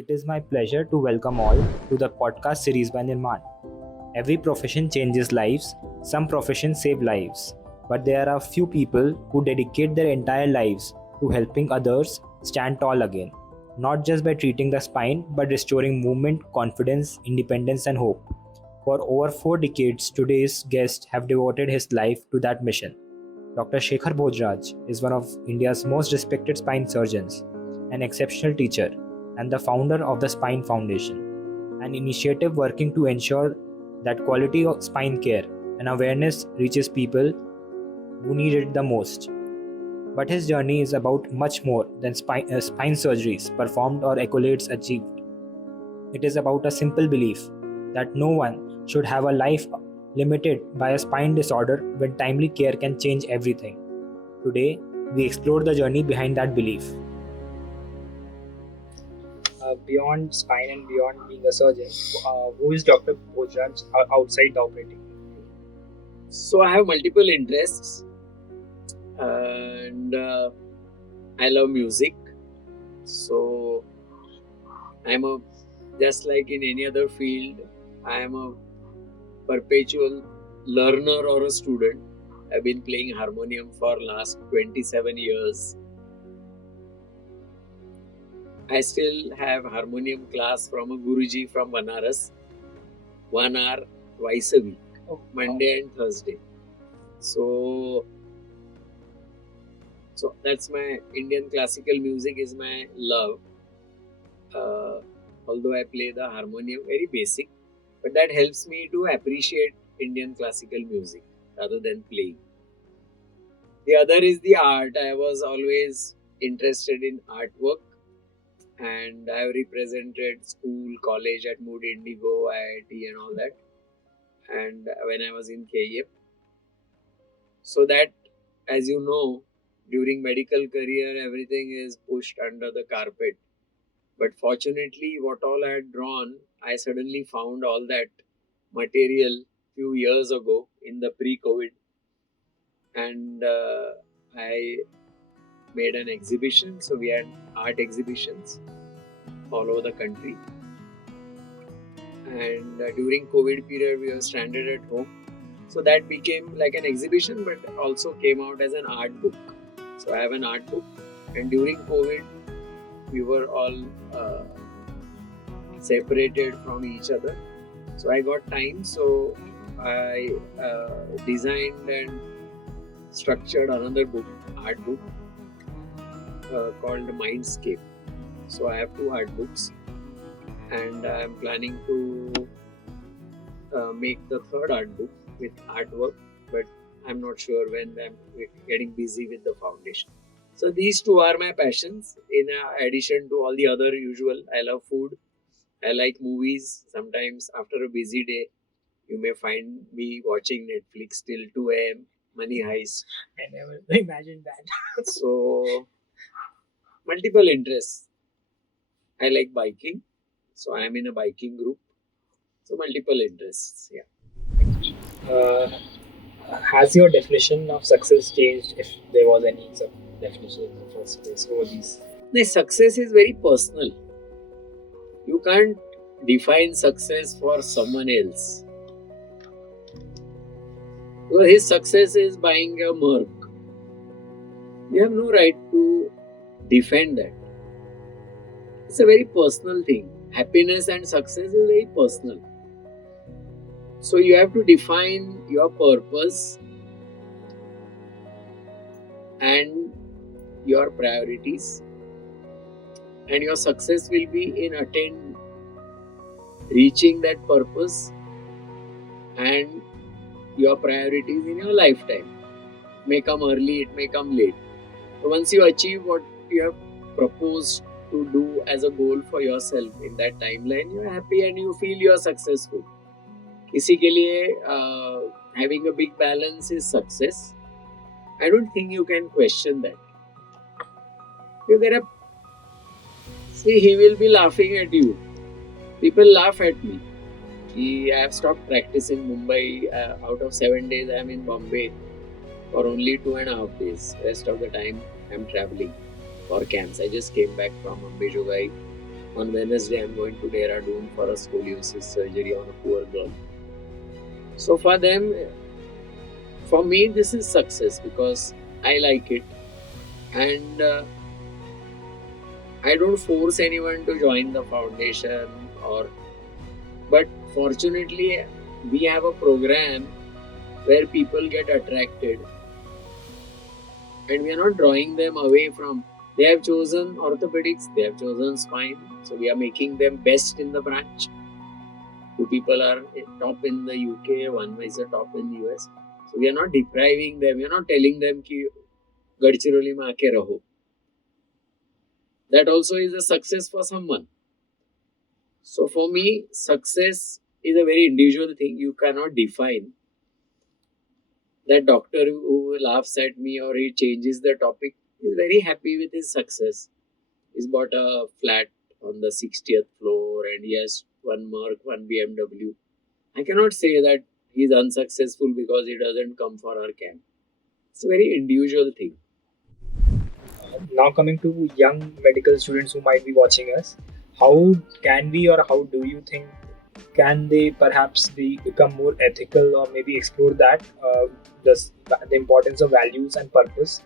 It is my pleasure to welcome all to the podcast series by NIRMAN. Every profession changes lives, some professions save lives, but there are few people who dedicate their entire lives to helping others stand tall again, not just by treating the spine but restoring movement, confidence, independence, and hope. For over 4 decades, today's guests have devoted his life to that mission. Dr. Shekhar Bhojraj is one of India's most respected spine surgeons, an exceptional teacher, and the founder of the Spine Foundation, an initiative working to ensure that quality of spine care and awareness reaches people who need it the most. But his journey is about much more than spine surgeries performed or accolades achieved. It is about a simple belief that no one should have a life limited by a spine disorder when timely care can change everything. Today, we explore the journey behind that belief. Beyond spine and beyond being a surgeon, who is Dr. Bhojraj outside the operating room? So I have multiple interests and I love music. So just like in any other field, I am a perpetual learner or a student. I've been playing harmonium for last 27 years. I still have harmonium class from a Guruji from Banaras, 1 hour twice a week, Monday and Thursday. So that's my Indian classical music is my love. Although I play the harmonium, very basic, but that helps me to appreciate Indian classical music rather than playing. The other is the art. I was always interested in artwork. And I have represented school, college at Mood Indigo, IIT and all that. And when I was in KEF. So that, as you know, during medical career, everything is pushed under the carpet. But fortunately, what all I had drawn, I suddenly found all that material few years ago in the pre-COVID. And I made an exhibition. So we had art exhibitions all over the country. And during COVID period, we were stranded at home. So that became like an exhibition, but also came out as an art book. So I have an art book. And during COVID, we were all separated from each other. So I got time. So I designed and structured another book, art book, called Mindscape. So I have 2 art books and I'm planning to make the 3rd art book with artwork, but I'm not sure when. I'm getting busy with the foundation. So these 2 are my passions in addition to all the other usual. I love food. I like movies. Sometimes after a busy day, you may find me watching Netflix till 2 a.m. Money Heist. I never imagined that. So multiple interests. I like biking, so I am in a biking group. So multiple interests, yeah. Has your definition of success changed, if there was any definition in the first place over these? The success is very personal. You can't define success for someone else. Well, his success is buying a Merc. You have no right to defend that. It's a very personal thing. Happiness and success is very personal. So you have to define your purpose and your priorities, and your success will be in reaching that purpose and your priorities in your lifetime. It may come early, it may come late. So once you achieve what you have proposed to do as a goal for yourself in that timeline, you are happy and you feel you are successful. किसी के लिए having a big balance is success. I don't think you can question that. See, he will be laughing at you. People laugh at me. I have stopped practicing Mumbai. Out of 7 days, I am in Bombay for only 2.5 days. Rest of the time, I am traveling for camps. I just came back from Ambejogai On Wednesday, I'm going to Dehradun for a scoliosis surgery on a poor girl. So for them, for me, this is success because I like it, and I don't force anyone to join the foundation. But fortunately, we have a program where people get attracted, and we are not drawing them away from. They have chosen orthopedics, they have chosen spine, so we are making them best in the branch. Two people are top in the UK, one is a top in the US. So we are not depriving them, we are not telling them ki Gadchiroli mein aake raho. That also is a success for someone. So for me, success is a very individual thing. You cannot define. That doctor who laughs at me or he changes the topic is very happy with his success. He's bought a flat on the 60th floor and he has one Merc, one BMW. I cannot say that he's unsuccessful because he doesn't come for our camp. It's a very individual thing. Now coming to young medical students who might be watching us, how can we or how do you think can they perhaps become more ethical or maybe explore that the importance of values and purpose?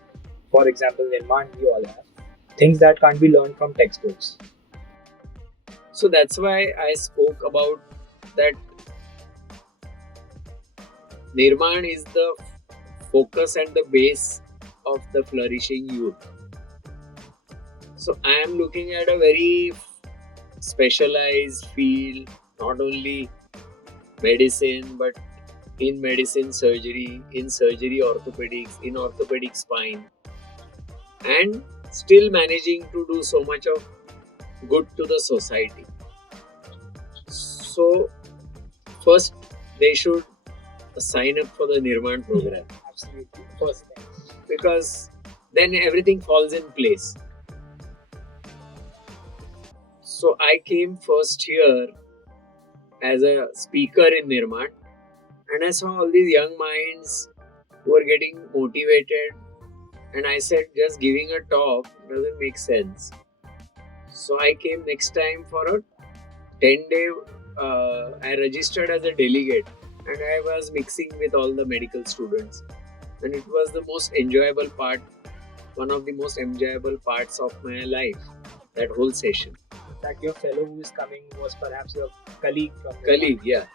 For example, NIRMAN, we all have things that can't be learned from textbooks. So that's why I spoke about that NIRMAN is the focus and the base of the flourishing youth. So I am looking at a very specialized field, not only medicine, but in medicine surgery, in surgery orthopedics, in orthopedic spine, and still managing to do so much of good to the society. So first they should sign up for the NIRMAN program. Absolutely, first thing. Because then everything falls in place. So I came first here as a speaker in NIRMAN, and I saw all these young minds who were getting motivated, and I said just giving a talk doesn't make sense. So I came next time for a 10-day, I registered as a delegate and I was mixing with all the medical students, and it was the most enjoyable part, one of the most enjoyable parts of my life, that whole session. That your fellow who is coming was perhaps your colleague from Colleague, yeah.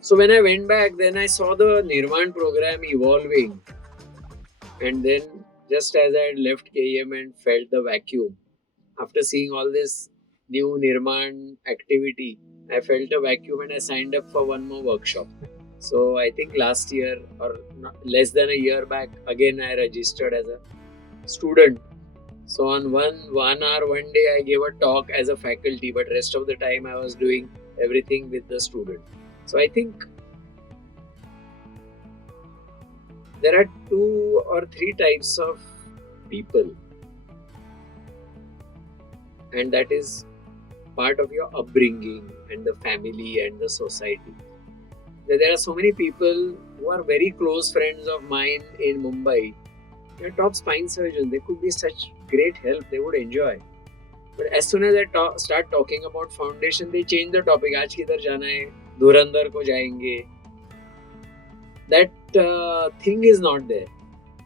So when I went back, then I saw the NIRMAN program evolving, and then just as I had left KEM and felt the vacuum, after seeing all this new NIRMAN activity, I felt a vacuum and I signed up for one more workshop. So I think last year or less than a year back, again I registered as a student. So on one hour, one day I gave a talk as a faculty, but rest of the time I was doing everything with the student. So I think there are 2 or 3 types of people, and that is part of your upbringing and the family and the society. There are so many people who are very close friends of mine in Mumbai. They are top spine surgeons. They could be such great help. They would enjoy. But as soon as I start talking about foundation, they change the topic. Aaj kidhar jana hai? Dhurandhar ko jayenge. That thing is not there.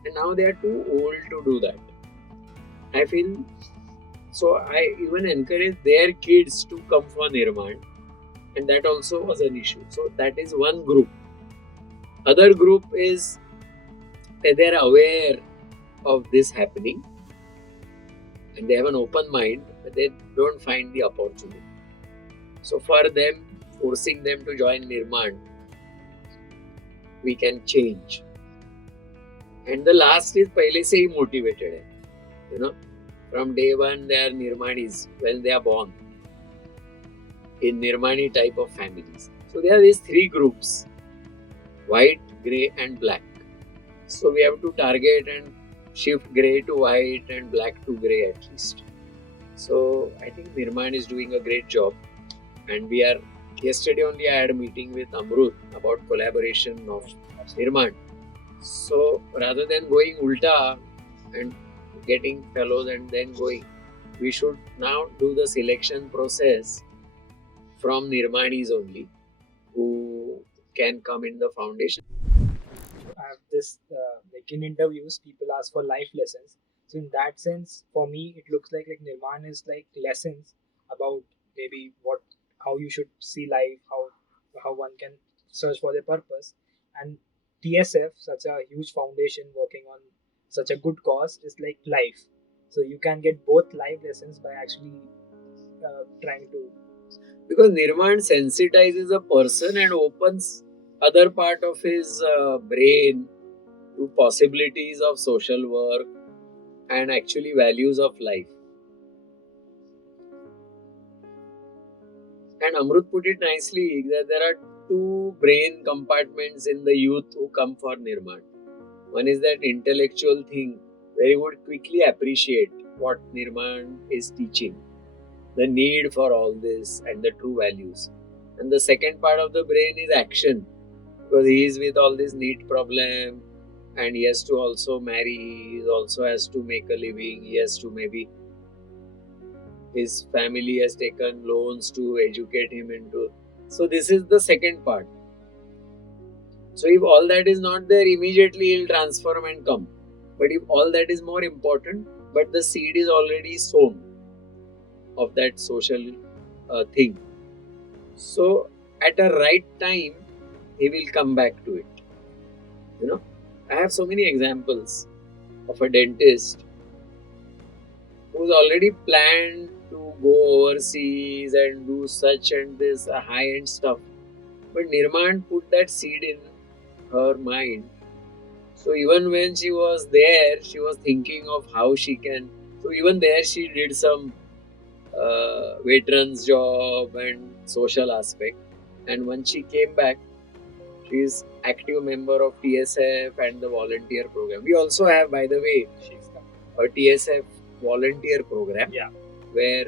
And now they are too old to do that. I feel, so I even encourage their kids to come for NIRMAN. And that also was an issue. So that is one group. Other group is they are aware of this happening and they have an open mind, but they don't find the opportunity. So for them, forcing them to join NIRMAN, we can change. And the last is pehle se hi motivated hai. From day one they are NIRMANis when they are born in NIRMANi type of families. So there are these 3 groups: white, grey and black. So we have to target and shift grey to white and black to grey at least. So I think NIRMAN is doing a great job, and yesterday only I had a meeting with Amrut about collaboration of NIRMAN. So rather than going ulta and getting fellows and then going, we should now do the selection process from Nirmanis only, who can come in the foundation. I have this like in interviews, people ask for life lessons. So in that sense, for me, it looks like Nirman is like lessons about maybe what how you should see life, how one can search for their purpose, and TSF, such a huge foundation working on such a good cause, is like life. So you can get both life lessons by actually trying to. Because Nirman sensitizes a person and opens other part of his brain to possibilities of social work and actually values of life. And Amrut put it nicely that there are two brain compartments in the youth who come for Nirman. One is that intellectual thing where you would quickly appreciate what Nirman is teaching, the need for all this and the true values. And the second part of the brain is action, because he is with all this NEET problem and he has to also marry, he also has to make a living, he has to maybe, his family has taken loans to educate him into. So this is the second part. So if all that is not there, immediately he'll transform and come. But if all that is more important, but the seed is already sown of that social thing. So at a right time, he will come back to it. You know, I have so many examples of a dentist who's already planned to go overseas and do such and this high-end stuff. But Nirman put that seed in her mind. So even when she was there, she was thinking of how she can. So even there, she did some veterans job and social aspect. And once she came back, she is active member of TSF and the volunteer program. We also have, by the way, a TSF volunteer program where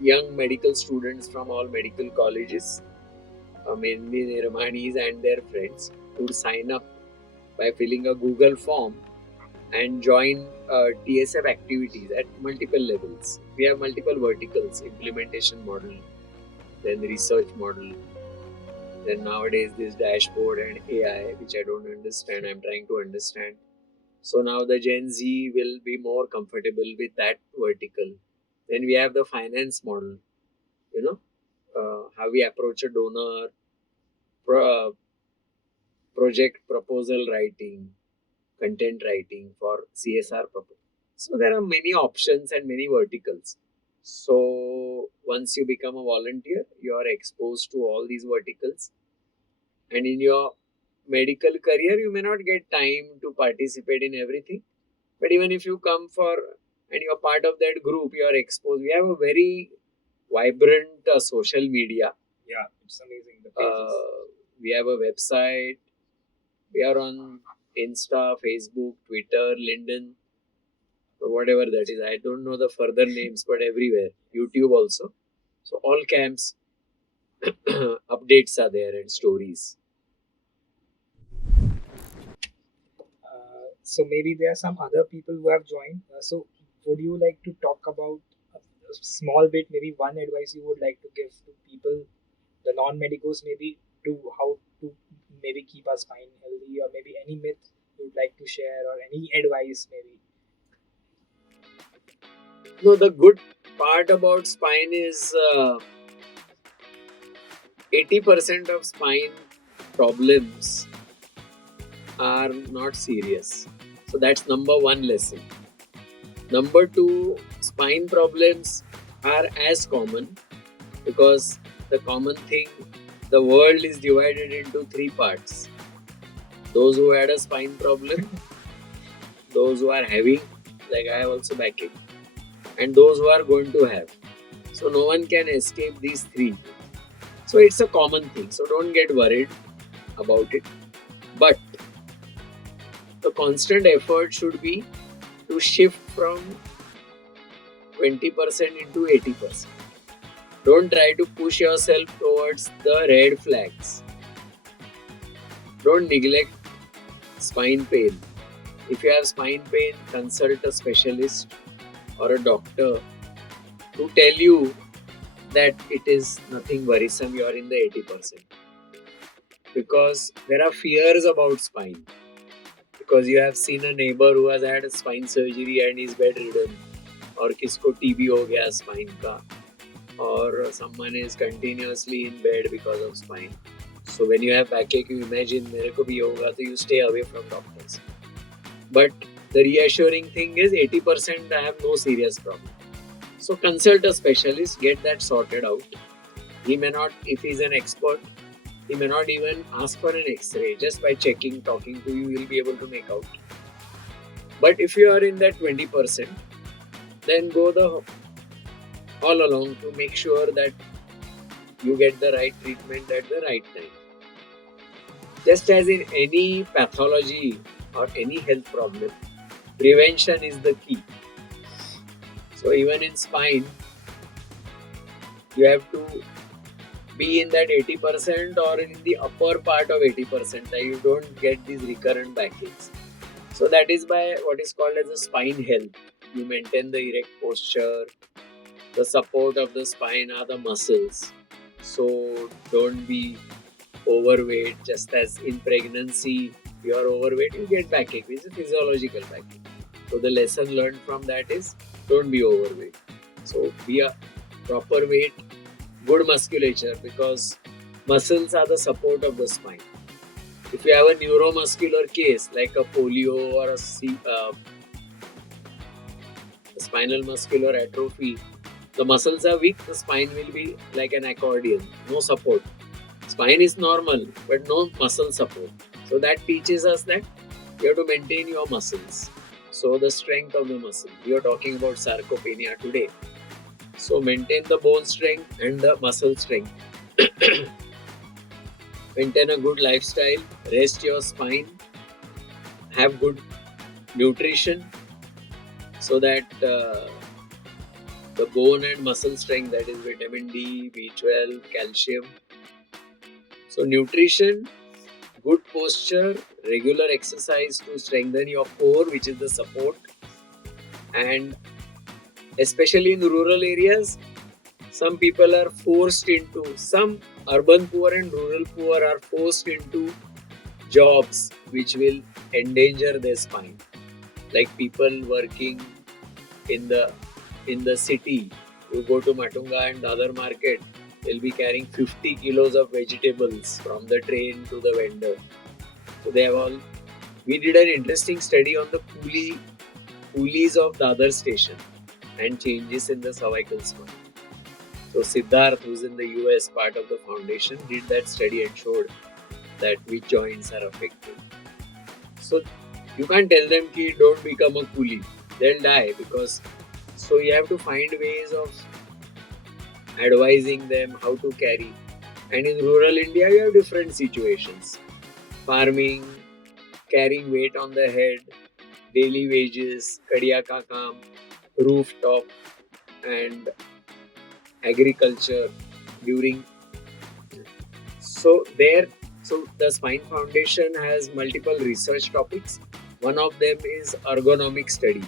young medical students from all medical colleges, mainly Nirmanis and their friends, would sign up by filling a Google form and join TSF activities at multiple levels. We have multiple verticals: implementation model, then research model, then nowadays this dashboard and AI, which I don't understand, I'm trying to understand. So now the Gen Z will be more comfortable with that vertical. Then we have the finance model, how we approach a donor, project proposal writing, content writing for CSR purpose. So there are many options and many verticals. So once you become a volunteer, you are exposed to all these verticals. And in your medical career, you may not get time to participate in everything. But even if you come for and you're part of that group, you are exposed. We have a very vibrant social media. Yeah, it's amazing. The pages. We have a website. We are on Insta, Facebook, Twitter, LinkedIn, whatever that is. I don't know the further names, but everywhere. YouTube also. So all camps, updates are there and stories. So maybe there are some other people who have joined. So would you like to talk about a small bit, maybe one advice you would like to give to people, the non-medicos, maybe to how to maybe keep our spine healthy, or maybe any myth you would like to share, or any advice maybe? No, the good part about spine is 80% of spine problems are not serious. So that's number one lesson. Number two, spine problems are as common because the common thing, the world is divided into three parts. Those who had a spine problem, those who are having, like I have also backache, and those who are going to have. So no one can escape these three. So it's a common thing. So don't get worried about it. But the constant effort should be to shift from 20% into 80%. Don't try to push yourself towards the red flags. Don't neglect spine pain. If you have spine pain, consult a specialist or a doctor to tell you that it is nothing worrisome, you are in the 80%. Because there are fears about spine. Because you have seen a neighbor who has had a spine surgery and is bedridden, or kisko TB ho gaya spine ka, or someone is continuously in bed because of spine. So when you have backache, you imagine mere ko bhi hoga, so you stay away from doctors. But the reassuring thing is 80% I have no serious problem. So consult a specialist, get that sorted out. He may not, if he's an expert, he may not even ask for an X-ray. Just by checking, talking to you, you'll be able to make out. But if you are in that 20%, then go all along to make sure that you get the right treatment at the right time. Just as in any pathology or any health problem, prevention is the key. So even in spine, you have to be in that 80% or in the upper part of 80%, that you don't get these recurrent backaches. So that is by what is called as a spine health. You maintain the erect posture. The support of the spine are the muscles. So don't be overweight. Just as in pregnancy, you are overweight, you get backache, which is a physiological backache. So the lesson learned from that is don't be overweight. So be a proper weight, good musculature, because muscles are the support of the spine. If you have a neuromuscular case like a polio or a spinal muscular atrophy, the muscles are weak, the spine will be like an accordion, no support. Spine is normal, but no muscle support. So that teaches us that you have to maintain your muscles. So the strength of the muscle. We are talking about sarcopenia today. So maintain the bone strength and the muscle strength. Maintain a good lifestyle. Rest your spine. Have good nutrition so that the bone and muscle strength, that is vitamin D, B12, calcium. So nutrition, good posture, regular exercise to strengthen your core, which is the support. And especially in rural areas, some people are forced into, some urban poor and rural poor are forced into jobs which will endanger their spine. Like people working in the city, you go to Matunga and the other market, they'll be carrying 50 kilos of vegetables from the train to the vendor. So they have all. We did an interesting study on the pulleys of the other station and changes in the cervical spine. So Siddharth, who's in the US, part of the foundation, did that study and showed that which joints are affected. So you can't tell them ki don't become a pulley. They'll die because. So you have to find ways of advising them how to carry. And in rural India, you have different situations. Farming, carrying weight on the head, daily wages, kadiya ka kaam, rooftop, and agriculture during. So the Spine Foundation has multiple research topics. One of them is ergonomic study.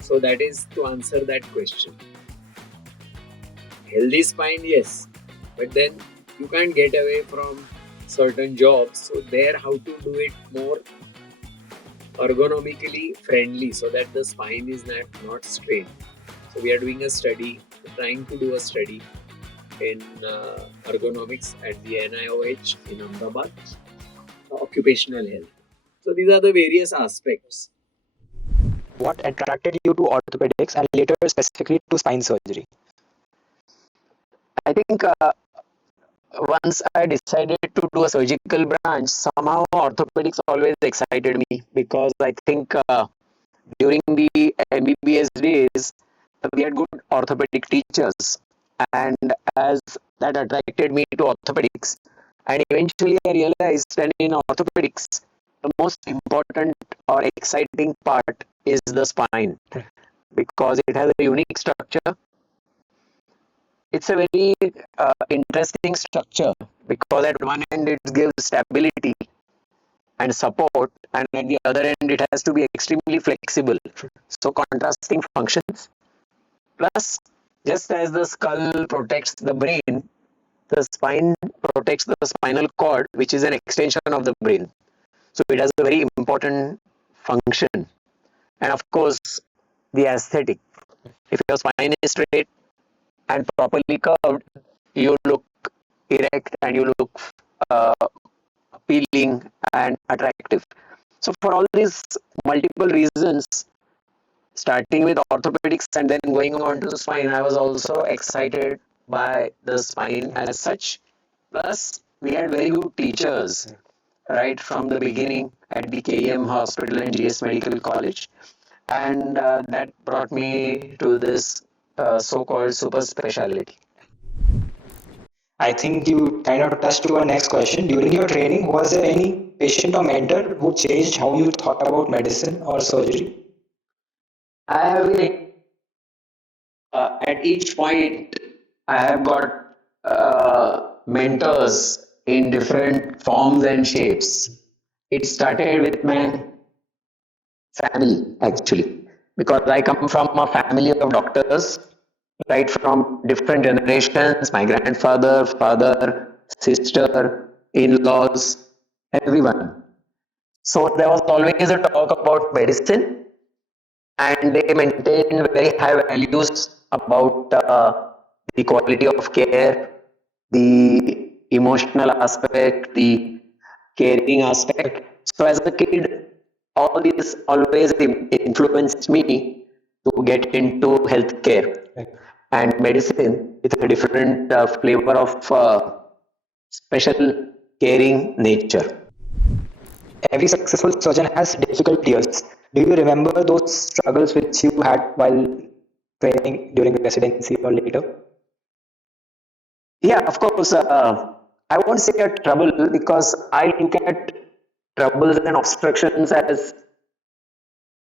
So that is to answer that question. Healthy spine, yes, but then you can't get away from certain jobs. So there, how to do it more ergonomically friendly so that the spine is not strained. So we are doing a study, trying to do a study in ergonomics at the NIOH in Ahmedabad, occupational health. So these are the various aspects. What attracted you to orthopedics and later specifically to spine surgery? I think once I decided to do a surgical branch, somehow orthopedics always excited me because I think during the MBBS days, we had good orthopedic teachers, and as that attracted me to orthopedics. And eventually I realized that in orthopedics, the most important or exciting part is the spine because it has a unique structure. It's a very interesting structure because at one end it gives stability and support, and at the other end it has to be extremely flexible. So contrasting functions. Plus, just as the skull protects the brain, the spine protects the spinal cord, which is an extension of the brain. So it has a very important function. And of course, the aesthetic. If your spine is straight and properly curved, you look erect and you look uh, appealing and attractive. So for all these multiple reasons, starting with orthopedics and then going on to the spine, I was also excited by the spine as such. Plus, we had very good teachers right from the beginning at the KEM Hospital and GS Medical College. And that brought me to this so-called super specialty. I think you kind of touched to our next question. During your training, was there any patient or mentor who changed how you thought about medicine or surgery? I have been, at each point, I have got mentors in different forms and shapes. It started with my family, actually, because I come from a family of doctors, right from different generations, my grandfather, father, sister, in-laws, everyone. So there was always a talk about medicine, and they maintained very high values about the quality of care, the emotional aspect, the caring aspect. So as a kid, all this always influenced me to get into healthcare and medicine with a different flavor of special caring nature. Every successful surgeon has difficult years. Do you remember those struggles which you had while training during residency or later? Yeah, of course. I won't say a trouble because I look at troubles and obstructions as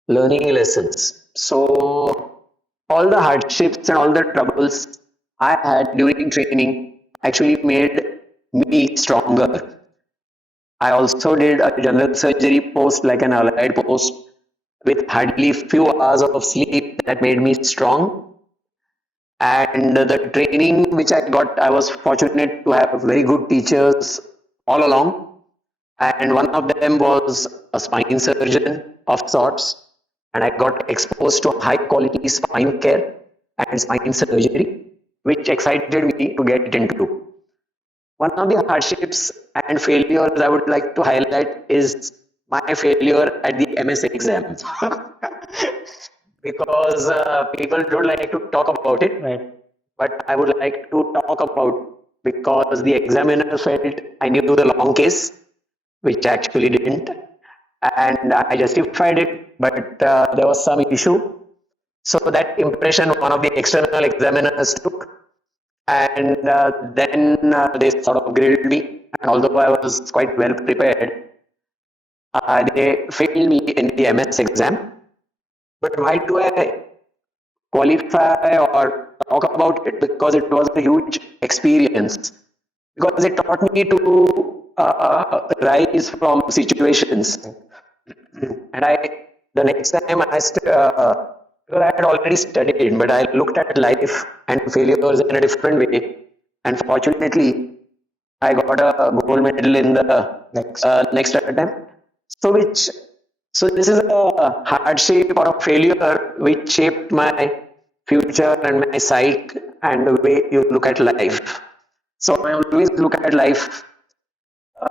learning lessons. So, all the hardships and all the troubles I had during training actually made me stronger. I also did a general surgery post, like an allied post, with hardly few hours of sleep that made me strong. And the training which I got, I was fortunate to have very good teachers all along. And one of them was a spine surgeon of sorts. And I got exposed to high quality spine care and spine surgery, which excited me to get into. One of the hardships and failures I would like to highlight is my failure at the MS exam. Because people don't like to talk about it, Right. but I would like to talk about because the examiner felt I knew the long case, which I actually didn't, and I justified it, but there was some issue. So that impression one of the external examiners took, and then they sort of grilled me. And although I was quite well prepared, they failed me in the MS exam. But why do I qualify or talk about it? Because it was a huge experience. Because it taught me to rise from situations. And the next time because I had already studied, but I looked at life and failures in a different way. And fortunately, I got a gold medal in the next attempt. So this is a hardship or a failure which shaped my future and my psyche and the way you look at life. So I always look at life,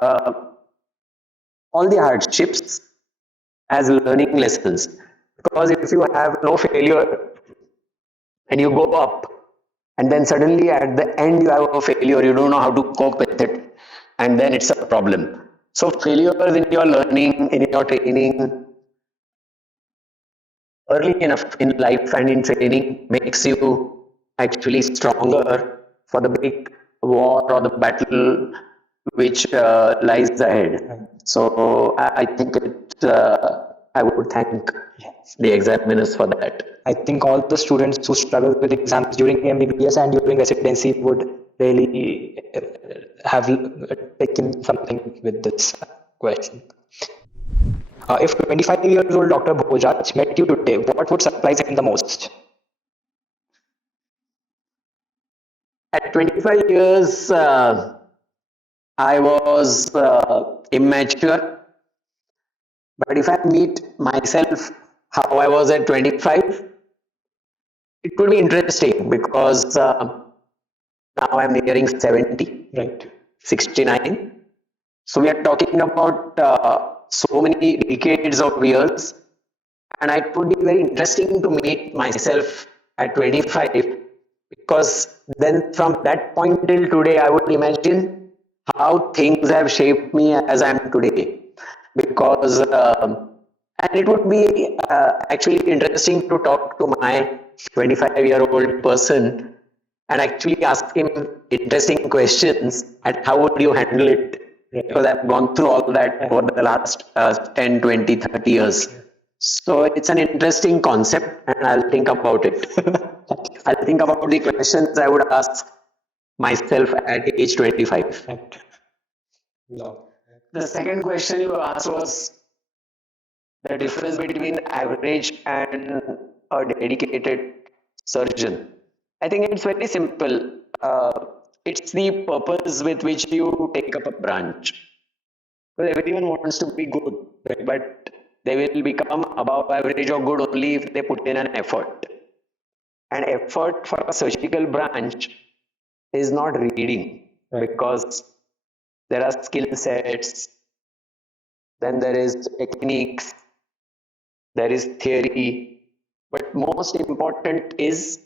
uh, all the hardships as learning lessons. Because if you have no failure and you go up, and then suddenly at the end you have a failure, you don't know how to cope with it, and then it's a problem. So failures in your learning, in your training, early enough in life and in training makes you actually stronger for the big war or the battle which lies ahead. So I think I would thank the examiners for that. I think all the students who struggle with exams during MBBS and during residency would really have taken something with this question. If 25 years old Dr. Bhojraj met you today, what would surprise him the most? At 25 years, I was immature. But if I meet myself how I was at 25, it would be interesting because now I'm nearing 70, right? 69. So we are talking about so many decades of years, and it would be very interesting to meet myself at 25 because then from that point till today, I would imagine how things have shaped me as I am today. Because and it would be actually interesting to talk to my 25-year-old person and actually ask him interesting questions and how would you handle it, because I've gone through all that over the last 10, 20, 30 years. So it's an interesting concept and I'll think about it. I'll think about the questions I would ask myself at age 25. The second question you asked was the difference between average and a dedicated surgeon. I think it's very simple. It's the purpose with which you take up a branch. Well, everyone wants to be good, right? But they will become above average or good only if they put in an effort. And effort for a surgical branch is not reading, because there are skill sets, then there is techniques, there is theory, but most important is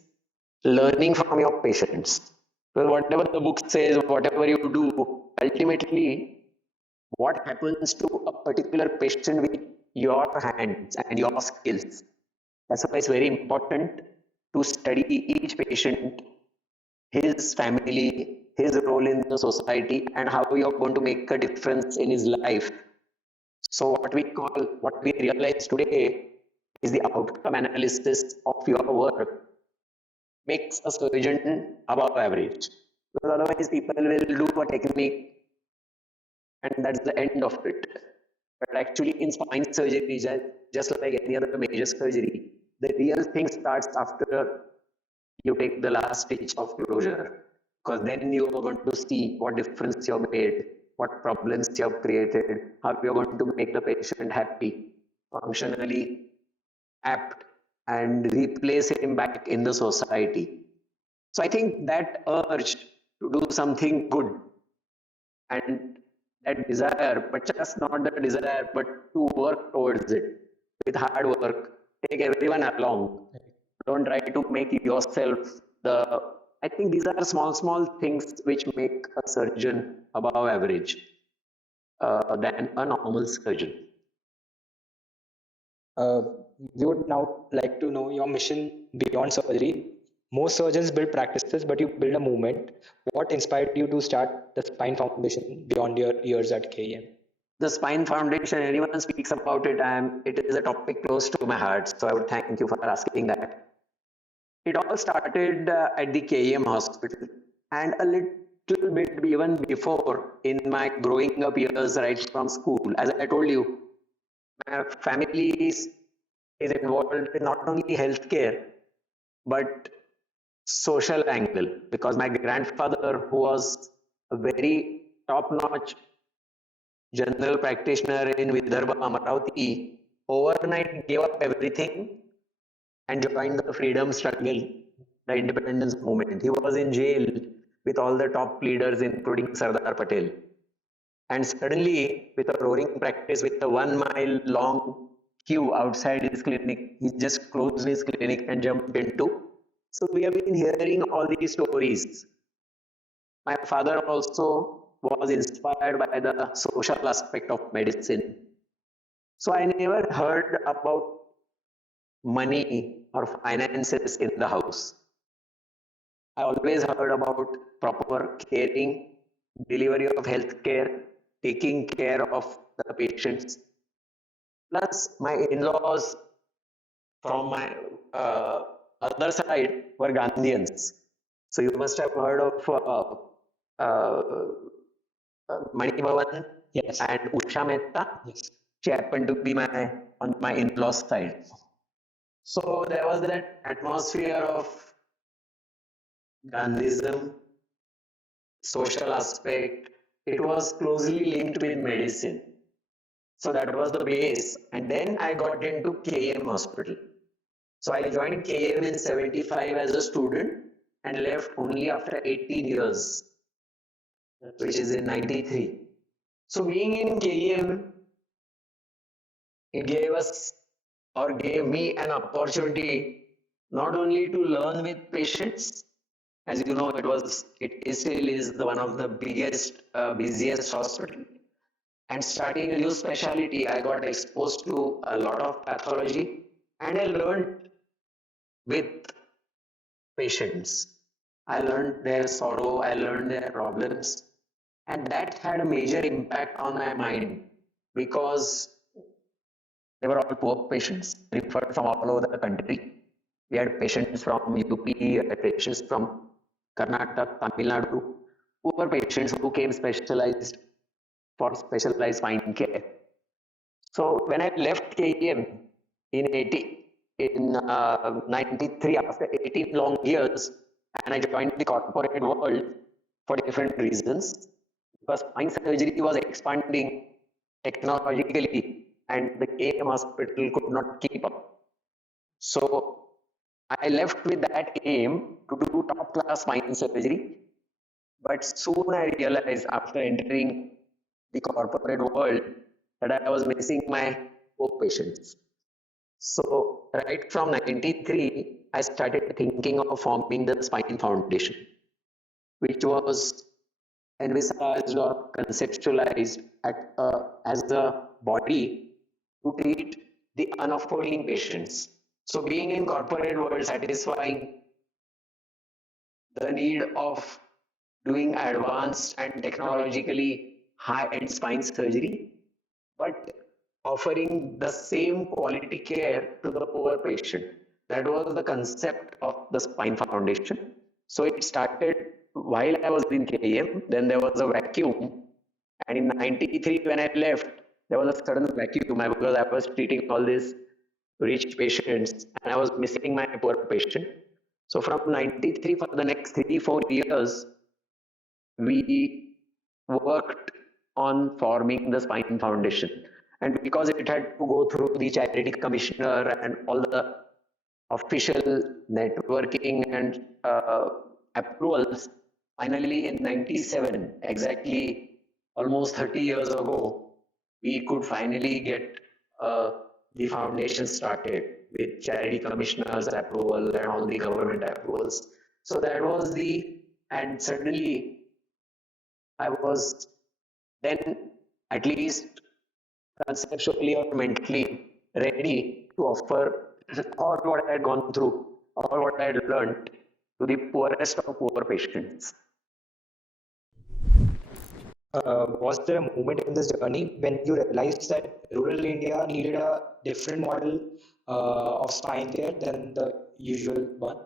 learning from your patients. Well, whatever the book says, whatever you do, ultimately, what happens to a particular patient with your hands and your skills. That's why it's very important to study each patient, his family, his role in the society, and how you're going to make a difference in his life. So what we realize today is the outcome analysis of your work makes a surgeon above average. Because otherwise people will do a technique and that's the end of it. But actually in spine surgery, just like any other major surgery, the real thing starts after you take the last stitch of closure. Because then you are going to see what difference you have made, what problems you have created, how you are going to make the patient happy, functionally apt, and replace him back in the society. So I think that urge to do something good and that desire, but just not the desire, but to work towards it with hard work, take everyone along. Don't try to make yourself the. I think these are small things which make a surgeon above average than a normal surgeon. Uh, we would now like to know your mission beyond surgery. Most surgeons build practices, but you build a movement. What inspired you to start the Spine Foundation beyond your years at KEM? The Spine Foundation, anyone speaks about it, it is a topic close to my heart. So I would thank you for asking that. It all started at the KEM hospital and a little bit even before in my growing up years right from school. As I told you, my family is involved in not only healthcare but social angle, because my grandfather, who was a very top-notch general practitioner in Vidarbha, Amaravati, overnight gave up everything and joined the freedom struggle, the independence movement. He was in jail with all the top leaders, including Sardar Patel. And suddenly, with a roaring practice, with a 1 mile long queue outside his clinic, he just closed his clinic and jumped into. So we have been hearing all these stories. My father also was inspired by the social aspect of medicine. So I never heard about money or finances in the house. I always heard about proper caring, delivery of healthcare, taking care of the patients. Plus, my in-laws from my other side were Gandhians. So you must have heard of Mani Bhavan, Yes. and Usha Mehta. Yes. She happened to be on my in-laws side. So there was that atmosphere of Gandhism, social aspect, it was closely linked with medicine. So that was the base. And then I got into KM hospital. So I joined KM in 75 as a student and left only after 18 years, which is in 93. So being in KM, it gave me an opportunity not only to learn with patients, as you know, still is one of the biggest, busiest hospital. And starting a new specialty, I got exposed to a lot of pathology, and I learned with patients. I learned their sorrow, I learned their problems, and that had a major impact on my mind because they were all poor patients referred from all over the country. We had patients from UP, we had patients from Karnataka, Tamil Nadu, poor patients who came specialized for specialized spine care. So when I left KEM in 93 after 18 long years, and I joined the corporate world for different reasons, because spine surgery was expanding technologically and the KM hospital could not keep up. So I left with that aim to do top class spine surgery, but soon I realized after entering the corporate world that I was missing my poor patients. So right from 93, I started thinking of forming the Spine Foundation, which was envisaged or conceptualized as a body to treat the unaffording patients. So being in corporate world, satisfying the need of doing advanced and technologically high-end spine surgery, but offering the same quality care to the poor patient. That was the concept of the Spine Foundation. So it started while I was in KM, then there was a vacuum. And in 93, when I left, there was a sudden vacuum because I was treating all these rich patients and I was missing my poor patient. So from 93, for the next 3-4 years, we worked on forming the Spine Foundation. And because it had to go through the charity commissioner and all the official networking and approvals, finally in 97, exactly almost 30 years ago, we could finally get the foundation started with charity commissioner's approval and all the government approvals. So that was and suddenly I was then at least conceptually or mentally ready to offer all what I had gone through, all what I had learned to the poorest of poor patients. Was there a moment in this journey when you realized that rural India needed a different model of spine care than the usual one?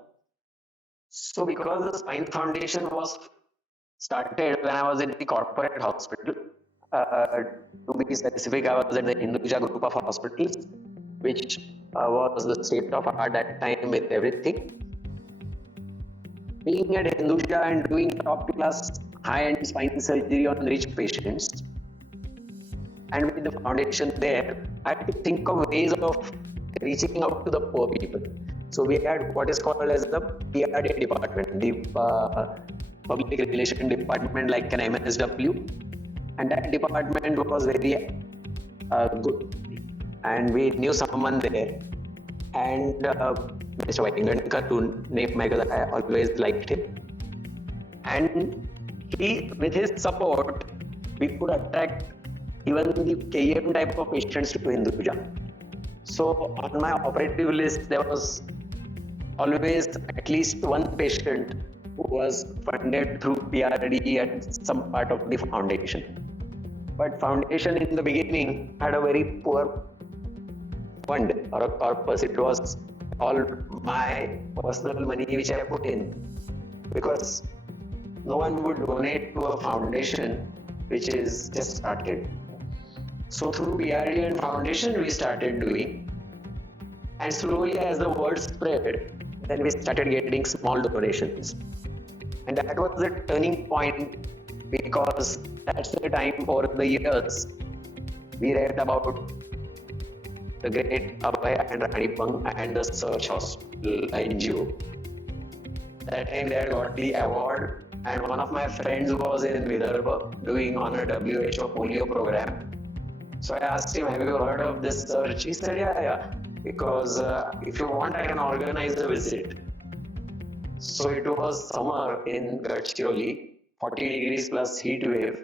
So because the Spine Foundation was started when I was in the corporate hospital, to be specific, I was at the Hinduja group of hospitals, which was the state of art at that time with everything. Being at Hinduja and doing top class high-end spine surgery on rich patients, and with the foundation there, I had to think of ways of reaching out to the poor people. So we had what is called as the PRD department, the public relation department, like an MSW, and that department was very good, and we knew someone there, and Mr. Vaingankar, to name my girl, I always liked him, and he, with his support, we could attract even the KM type of patients to Hinduja. So on my operative list, there was always at least one patient who was funded through PRD and some part of the foundation. But foundation in the beginning had a very poor fund or a corpus. It was all my personal money which I put in, because no one would donate to a foundation which is just started. So through PRD and foundation we started doing, and slowly as the word spread, then we started getting small donations, and that was the turning point because that's the time over the years we read about the great Abhay and Rani Bang and the Search Hospital NGO. That time they had got the award, and one of my friends was in Vidarbha doing on a WHO polio program. So I asked him, have you heard of this search? He said, yeah. Because if you want, I can organize a visit. So it was summer in Gadchiroli, 40 degrees plus heat wave,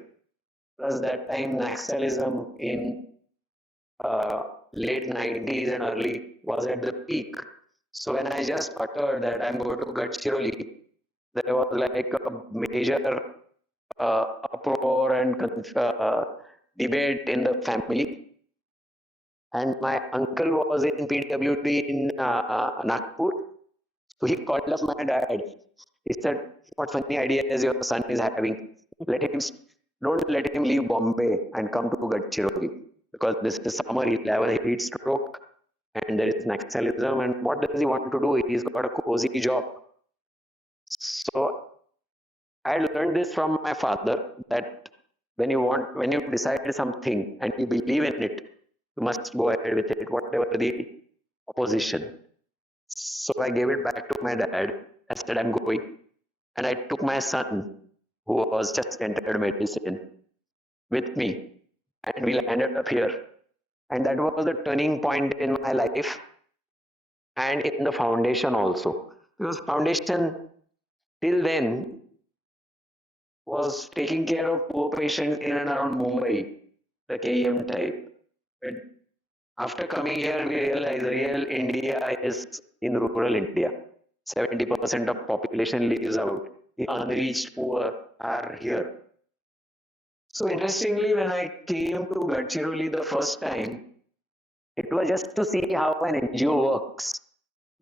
plus that time Naxalism in late 90s and early was at the peak. So when I just uttered that I'm going to Gadchiroli, there was like a major uproar and debate in the family. And my uncle was in PWD in Nagpur. So he called up my dad. He said, what funny ideas your son is having. Don't let him leave Bombay and come to Gadchiroli, because this is summer, he'll have a heat stroke and there is Naxalism, and what does he want to do? He's got a cozy job. So I learned this from my father, that when you decide something and you believe in it, you must go ahead with it, whatever the opposition. So I gave it back to my dad. I said, I'm going. And I took my son, who was just entered medicine, with me. And we landed up here. And that was the turning point in my life and in the foundation also. Because foundation till then was taking care of poor patients in and around Mumbai, the KEM type. But after coming here, we realized real India is in rural India. 70% of population lives out. The unreached poor are here. So interestingly, when I came to Gadchiroli the first time, it was just to see how an NGO works,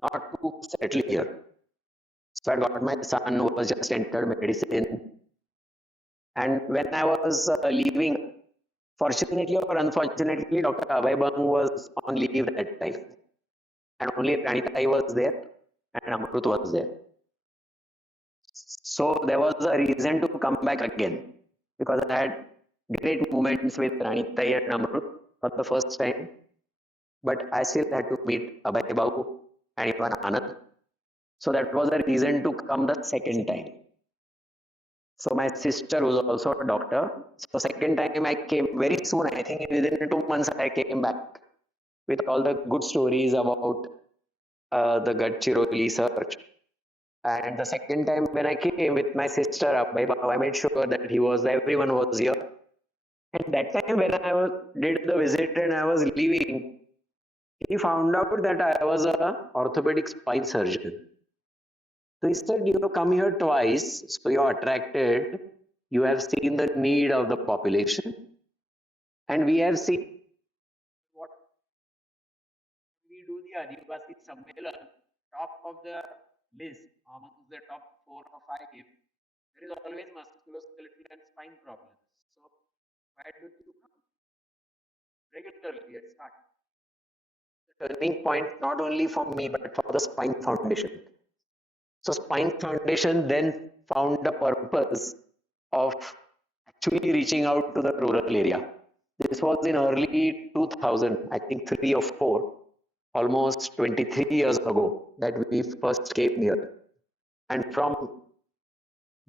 not to settle here. So I got my son, who was just entered medicine. And when I was leaving, fortunately or unfortunately, Dr. Abhay Bang was on leave that time. And only Ranitai was there and Amrut was there. So there was a reason to come back again, because I had great moments with Ranitai and Amrut for the first time. But I still had to meet Abhay Babu and even Anand. So that was a reason to come the second time. So my sister was also a doctor. So second time I came very soon. I think within 2 months I came back with all the good stories about the Gadchiroli search. And the second time when I came with my sister, I made sure that everyone was here. And that time when I did the visit and I was leaving, he found out that I was an orthopedic spine surgeon. So he said, you have come here twice, so you are attracted, you have seen the need of the population, and we have seen what we do the Adivasi Sammelan, top of the list amongst the top 4 or 5, there is always musculoskeletal and spine problems. So why do you come regularly at start? The turning point not only for me but for the Spine Foundation. So Spine Foundation then found the purpose of actually reaching out to the rural area. This was in early 2000, I think 3 or 4, almost 23 years ago that we first came here. And from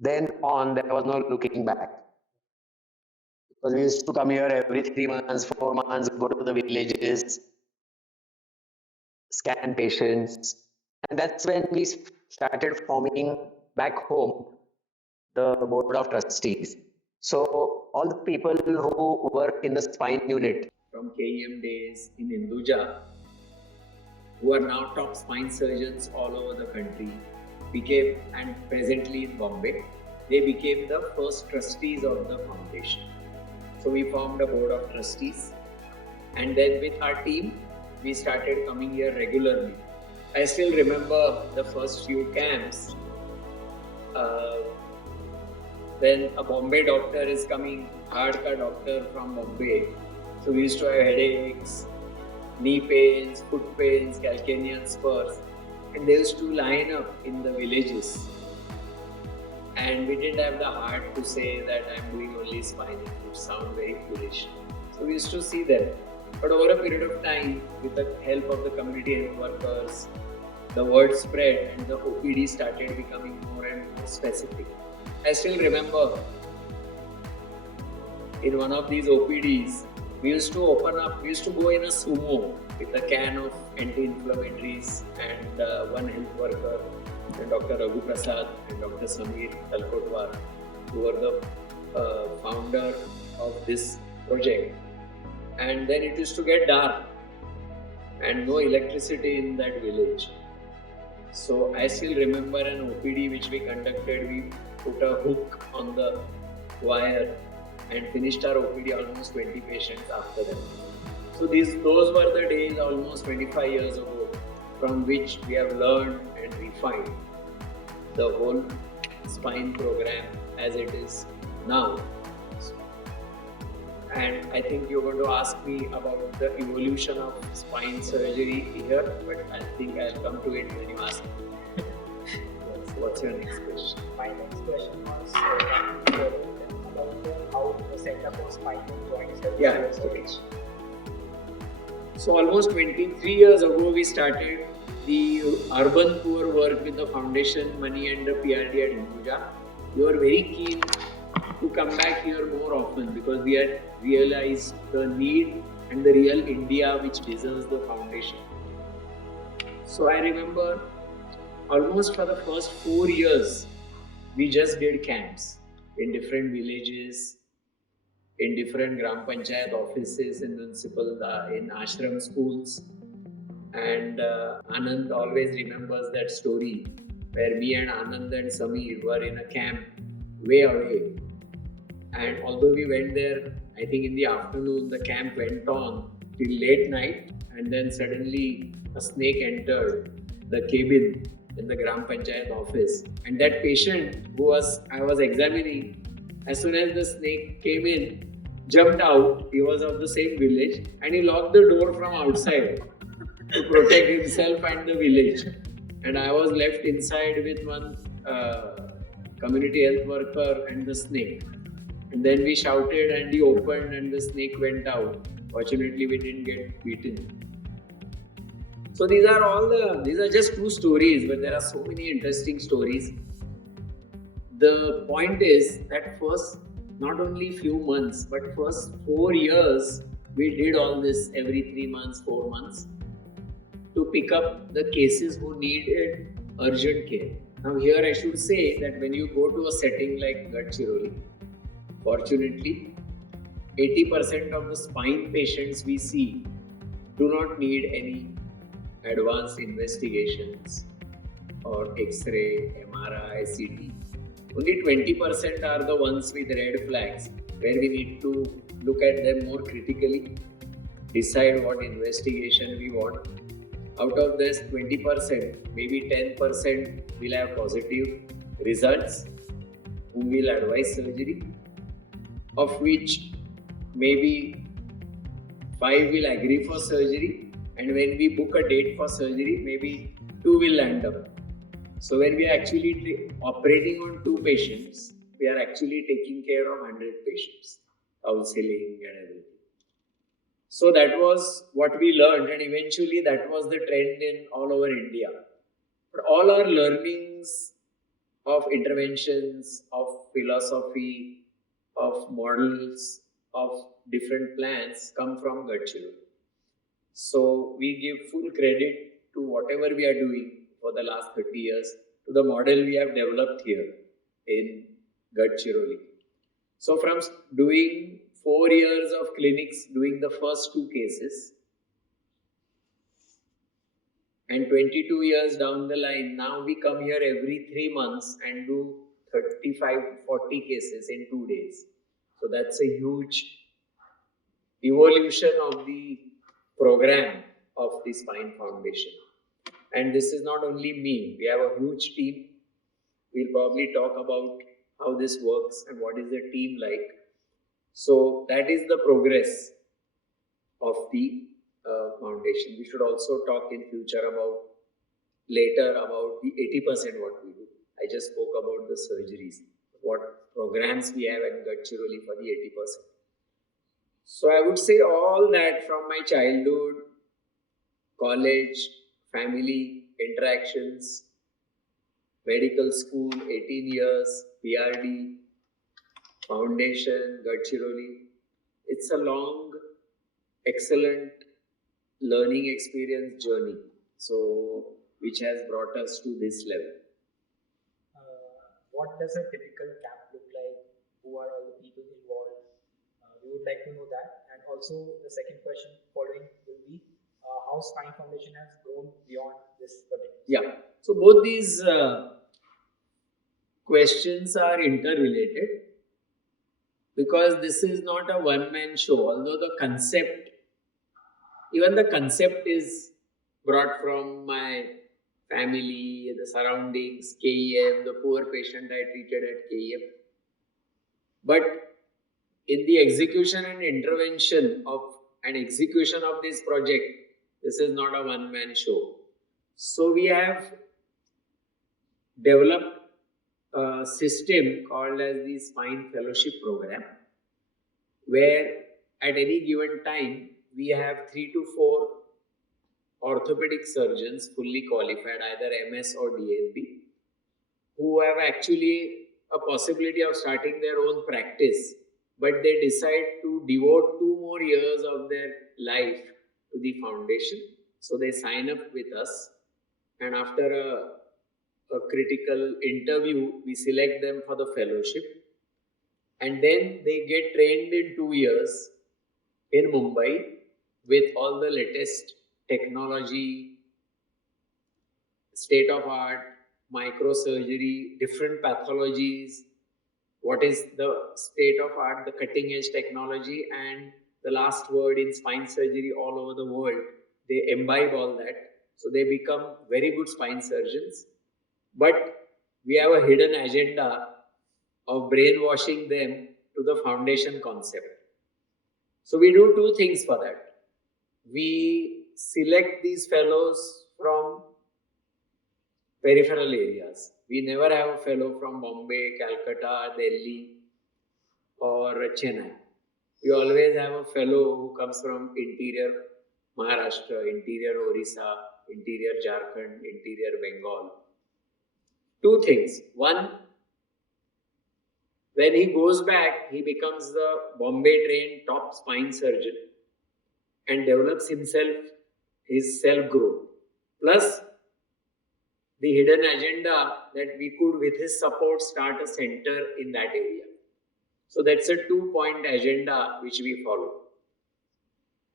then on, there was no looking back. Because we used to come here every 3 months, 4 months, go to the villages, scan patients. And that's when we started forming back home the board of trustees. So all the people who work in the spine unit from KEM days in Hinduja, who are now top spine surgeons all over the country, became, and presently in Bombay, they became the first trustees of the foundation. So we formed a board of trustees, and then with our team, we started coming here regularly. I still remember the first few camps when a Bombay doctor is coming, Hardka doctor from Bombay. So we used to have headaches, knee pains, foot pains, calcaneal spurs, and they used to line up in the villages. and we didn't have the heart to say that I'm doing only spine. It would sound very foolish. So we used to see them. But over a period of time, with the help of the community health workers, the word spread and the OPD started becoming more and more specific. I still remember in one of these OPDs, we used to go in a sumo with a can of anti-inflammatories and one health worker, and Dr. Raghu Prasad and Dr. Sameer Talkotwar, who were the founder of this project. And then it used to get dark and no electricity in that village. So I still remember an OPD which we conducted. We put a hook on the wire and finished our OPD, almost 20 patients after that. So those were the days almost 25 years ago, from which we have learned and refined the whole spine program as it is now. And I think you're going to ask me about the evolution of spine surgery here, but I think I'll come to it when you ask me. What's your next question? My next question was about how the setup of spinal joints has Yeah. So almost 23 years ago, we started the urban poor work with the foundation money and the PRD at Hinduja. We were very keen to come back here more often because we had realized the need and the real India which deserves the foundation. So I remember almost for the first 4 years, we just did camps in different villages, in different Gram Panchayat offices, in municipal, in ashram schools. And Anand always remembers that story where me and Anand and Sameer were in a camp way away. And although we went there, I think in the afternoon, the camp went on till late night, and then suddenly a snake entered the cabin in the Gram Panchayat office. And that patient who I was examining, as soon as the snake came in, jumped out. He was of the same village, and he locked the door from outside to protect himself and the village. And I was left inside with one community health worker and the snake. And then we shouted and he opened and the snake went out. Fortunately, we didn't get beaten. So these are just two stories, but there are so many interesting stories. The point is that first, not only few months, but first 4 years, we did all this every 3 months, 4 months to pick up the cases who needed urgent care. Now here I should say that when you go to a setting like Gadchiroli, fortunately, 80% of the spine patients we see do not need any advanced investigations or X-ray, MRI, CT. Only 20% are the ones with red flags where we need to look at them more critically, decide what investigation we want. Out of this 20%, maybe 10% will have positive results, whom will advise surgery, of which maybe 5 will agree for surgery, and when we book a date for surgery, maybe 2 will land up. So when we are actually operating on 2 patients, we are actually taking care of 100 patients, counseling and everything. So that was what we learned, and eventually that was the trend in all over India. But all our learnings of interventions, of philosophy, of models, of different plans come from Gadchiroli. So we give full credit to whatever we are doing for the last 30 years to the model we have developed here in Gadchiroli. So from doing 4 years of clinics, doing the first 2 cases, and 22 years down the line, now we come here every 3 months and do 35-40 cases in 2 days. So that's a huge evolution of the program of the Spine Foundation. And this is not only me, we have a huge team. We'll probably talk about how this works and what is the team like. So that is the progress of the foundation. We should also talk in future later about the 80% what we do. I just spoke about the surgeries. programs we have at Gadchiroli for the 80%. So I would say all that from my childhood, college, family, interactions, medical school, 18 years, PRD, foundation, Gadchiroli. It's a long, excellent learning experience journey. So, which has brought us to this level. What does a typical camp look like? Who are all the people involved? We would like to know that. And also, the second question following will be how Spine Foundation has grown beyond this particular. Yeah. So both these questions are interrelated because this is not a one-man show. Although the concept, even the concept is brought from my family, the surroundings, KEM, the poor patient I treated at KEM. But in the execution and intervention of and execution of this project, this is not a one-man show. So we have developed a system called as the Spine Fellowship Program, where at any given time we have 3 to 4 orthopedic surgeons fully qualified, either MS or DNB, who have actually a possibility of starting their own practice, but they decide to devote 2 more years of their life to the foundation. So they sign up with us, and after a critical interview, we select them for the fellowship, and then they get trained in 2 years in Mumbai with all the latest technology, state of art, microsurgery, different pathologies, what is the state of art, the cutting edge technology, and the last word in spine surgery all over the world. They imbibe all that. So they become very good spine surgeons. But we have a hidden agenda of brainwashing them to the foundation concept. So we do 2 things for that. We select these fellows from peripheral areas. We never have a fellow from Bombay, Calcutta, Delhi or Chennai. We always have a fellow who comes from interior Maharashtra, interior Orissa, interior Jharkhand, interior Bengal. 2 things. One, when he goes back, he becomes the Bombay trained top spine surgeon and develops himself, his self-growth. Plus, the hidden agenda that we could, with his support, start a center in that area. So that's a 2-point agenda which we follow.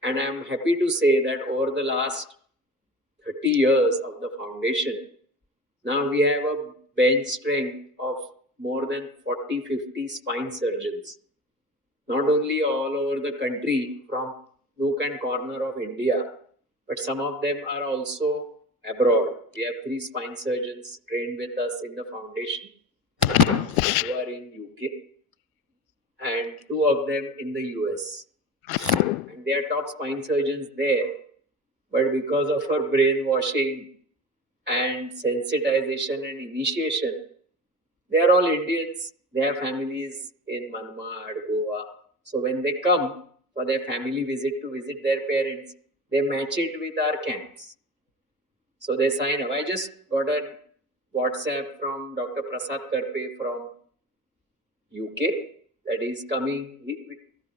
And I am happy to say that over the last 30 years of the foundation, now we have a bench strength of more than 40-50 spine surgeons, not only all over the country from nook and corner of India, but some of them are also abroad. We have 3 spine surgeons trained with us in the foundation who are in UK and 2 of them in the US. And they are top spine surgeons there, but because of our brainwashing and sensitization and initiation, they are all Indians. They have families in Manmad, Goa. So when they come for their family visit to visit their parents, they match it with our camps. So they sign up. I just got a WhatsApp from Dr. Prasad Karpe from UK that is coming.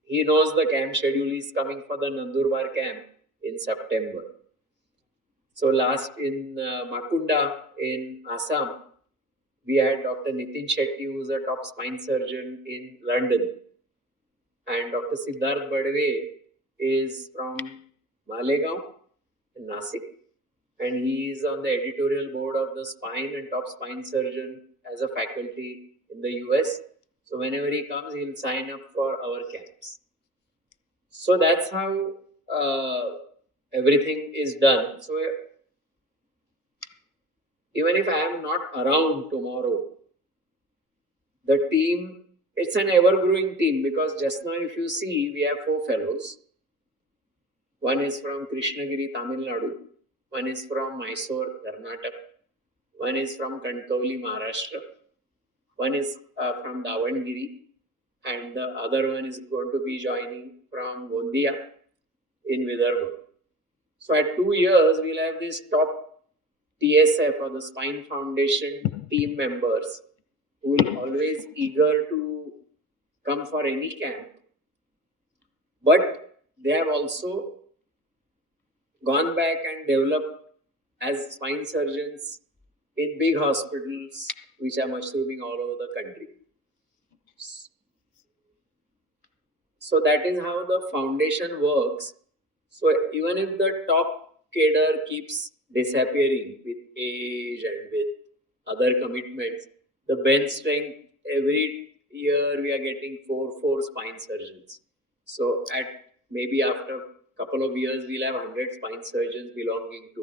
He knows the camp schedule. He's coming for the Nandurbar camp in September. So last in Makunda in Assam, we had Dr. Nitin Shetty, who is a top spine surgeon in London. And Dr. Siddharth Badve is from Malegaon in Nasik. And he is on the editorial board of the spine and top spine surgeon as a faculty in the US. So whenever he comes, he'll sign up for our camps. So that's how everything is done. So even if I am not around tomorrow, the team, it's an ever-growing team, because just now if you see, we have 4 fellows. One is from Krishnagiri, Tamil Nadu. One is from Mysore, Karnataka. One is from Kankauli, Maharashtra. One is from Davangiri, and the other one is going to be joining from Gondia in Vidarbha. So at 2 years, we'll have this top TSF or the Spine Foundation team members who will always eager to come for any camp. But they have also gone back and developed as spine surgeons in big hospitals which are mushrooming all over the country. So that is how the foundation works. So even if the top cadre keeps disappearing with age and with other commitments, the bench strength, every year we are getting four spine surgeons. So at maybe after a couple of years, we'll have 100 spine surgeons belonging to.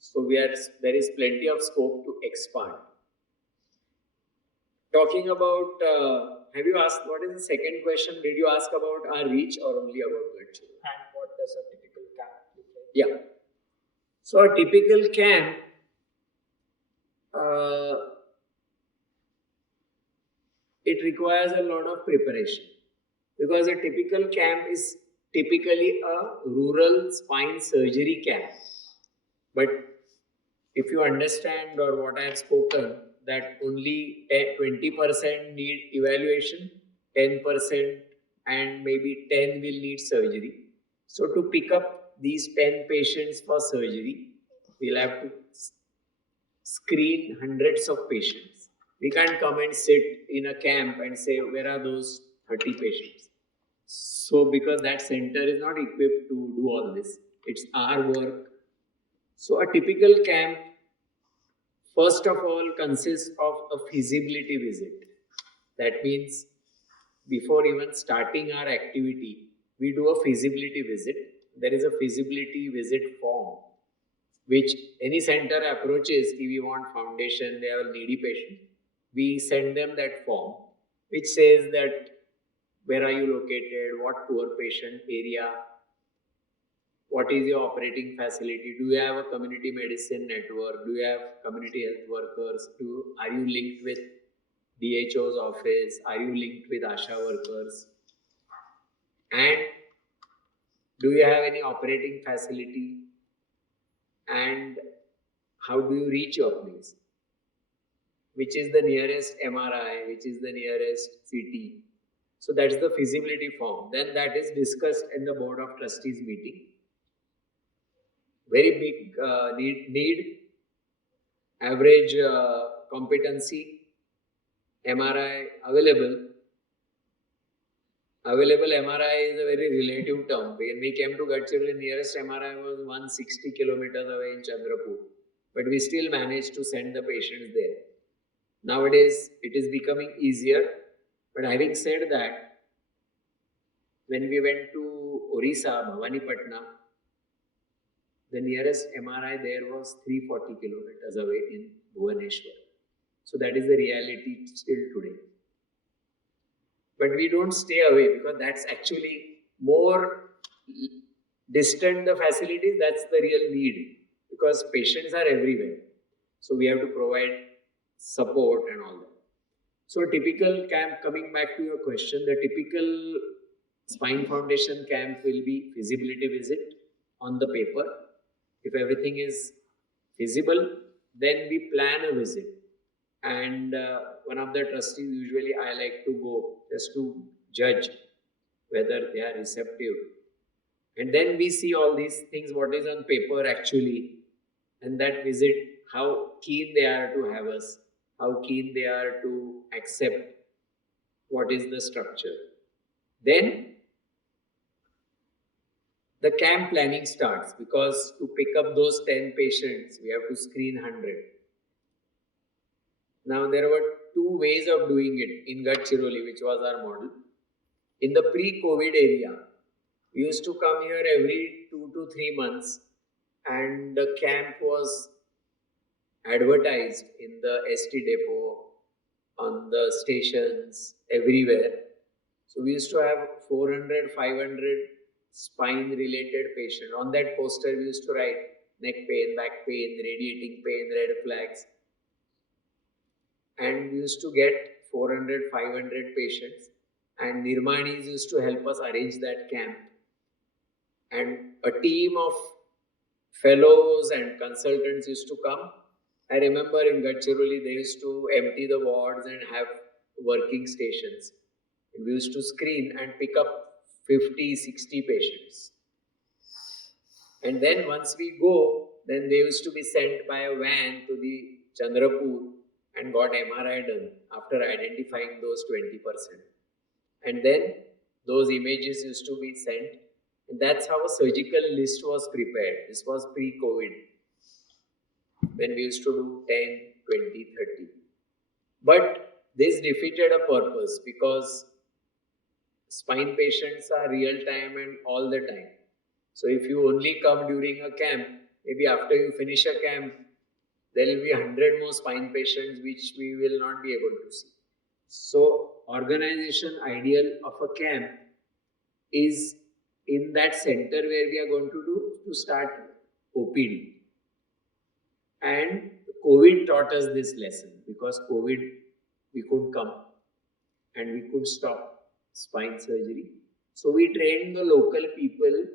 So there is plenty of scope to expand. Talking about, have you asked, what is the second question? Did you ask about our reach or only about Gadchiroli? And what does a typical camp look like? Yeah. So a typical camp, it requires a lot of preparation, because a typical camp is typically a rural spine surgery camp. But if you understand or what I have spoken, that only 20% need evaluation, 10% and maybe 10 will need surgery. So to pick up these 10 patients for surgery, we'll have to screen hundreds of patients. We can't come and sit in a camp and say, where are those 30 patients? So because that center is not equipped to do all this, it's our work. So a typical camp, first of all, consists of a feasibility visit. That means before even starting our activity, we do a feasibility visit. There is a feasibility visit form which any center approaches. If we want foundation, they have a needy patient, we send them that form which says that where are you located, what poor patient area, what is your operating facility, do you have a community medicine network, do you have community health workers, are you linked with DHO's office, are you linked with ASHA workers, and do you have any operating facility, and how do you reach your place, which is the nearest MRI, which is the nearest CT. So that's the feasibility form. Then that is discussed in the board of trustees meeting. Very big need, average competency, MRI available. Available MRI is a very relative term. When we came to Gadchiroli, nearest MRI was 160 kilometers away in Chandrapur. But we still managed to send the patients there. Nowadays, it is becoming easier. But having said that, when we went to Orissa, Bhawanipatna, the nearest MRI there was 340 kilometers away in Bhubaneswar. So that is the reality still today. But we don't stay away, because that's actually more distant the facilities, that's the real need, because patients are everywhere. So we have to provide support and all that. So a typical camp, coming back to your question, the typical spine foundation camp will be feasibility visit on the paper. If everything is feasible, then we plan a visit. And one of the trustees, usually I like to go just to judge whether they are receptive. And then we see all these things, what is on paper actually, and that visit, how keen they are to have us, how keen they are to accept what is the structure. Then the camp planning starts, because to pick up those 10 patients, we have to screen 100. Now there were two ways of doing it in Gadchiroli, which was our model. In the pre-COVID area, we used to come here every 2 to 3 months, and the camp was advertised in the ST depot, on the stations, everywhere. So we used to have 400, 500 spine related patients. On that poster we used to write neck pain, back pain, radiating pain, red flags. and we used to get 400, 500 patients, and Nirmanis used to help us arrange that camp. And a team of fellows and consultants used to come. I remember in Gadchiroli, they used to empty the wards and have working stations. And we used to screen and pick up 50, 60 patients. And then once we go, then they used to be sent by a van to the Chandrapur and got MRI done after identifying those 20%. And then those images used to be sent. And that's how a surgical list was prepared. This was pre-COVID, when we used to do 10, 20, 30. But this defeated a purpose, because spine patients are real time and all the time. So if you only come during a camp, maybe after you finish a camp, there will be 100 more spine patients which we will not be able to see. So organization ideal of a camp is in that center where we are going to start OPD. And COVID taught us this lesson, because COVID we couldn't come and we could stop spine surgery. So we trained the local people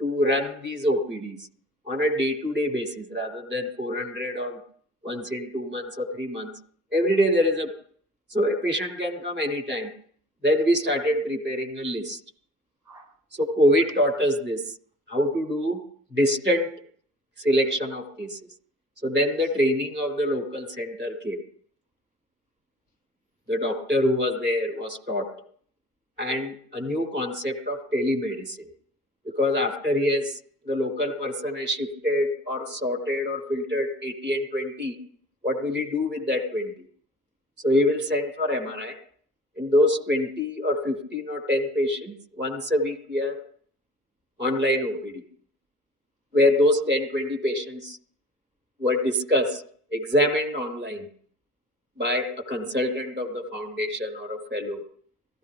to run these OPDs on a day-to-day basis rather than 400 or once in 2 months or 3 months. Every day there is so a patient can come anytime. Then we started preparing a list. So COVID taught us this, how to do distant selection of cases. So then the training of the local center came. The doctor who was there was taught, and a new concept of telemedicine, because after the local person has shifted or sorted or filtered 80 and 20, what will he do with that 20? So he will send for MRI, and those 20 or 15 or 10 patients, once a week we are online OPD, where those 10, 20 patients were discussed, examined online by a consultant of the foundation or a fellow.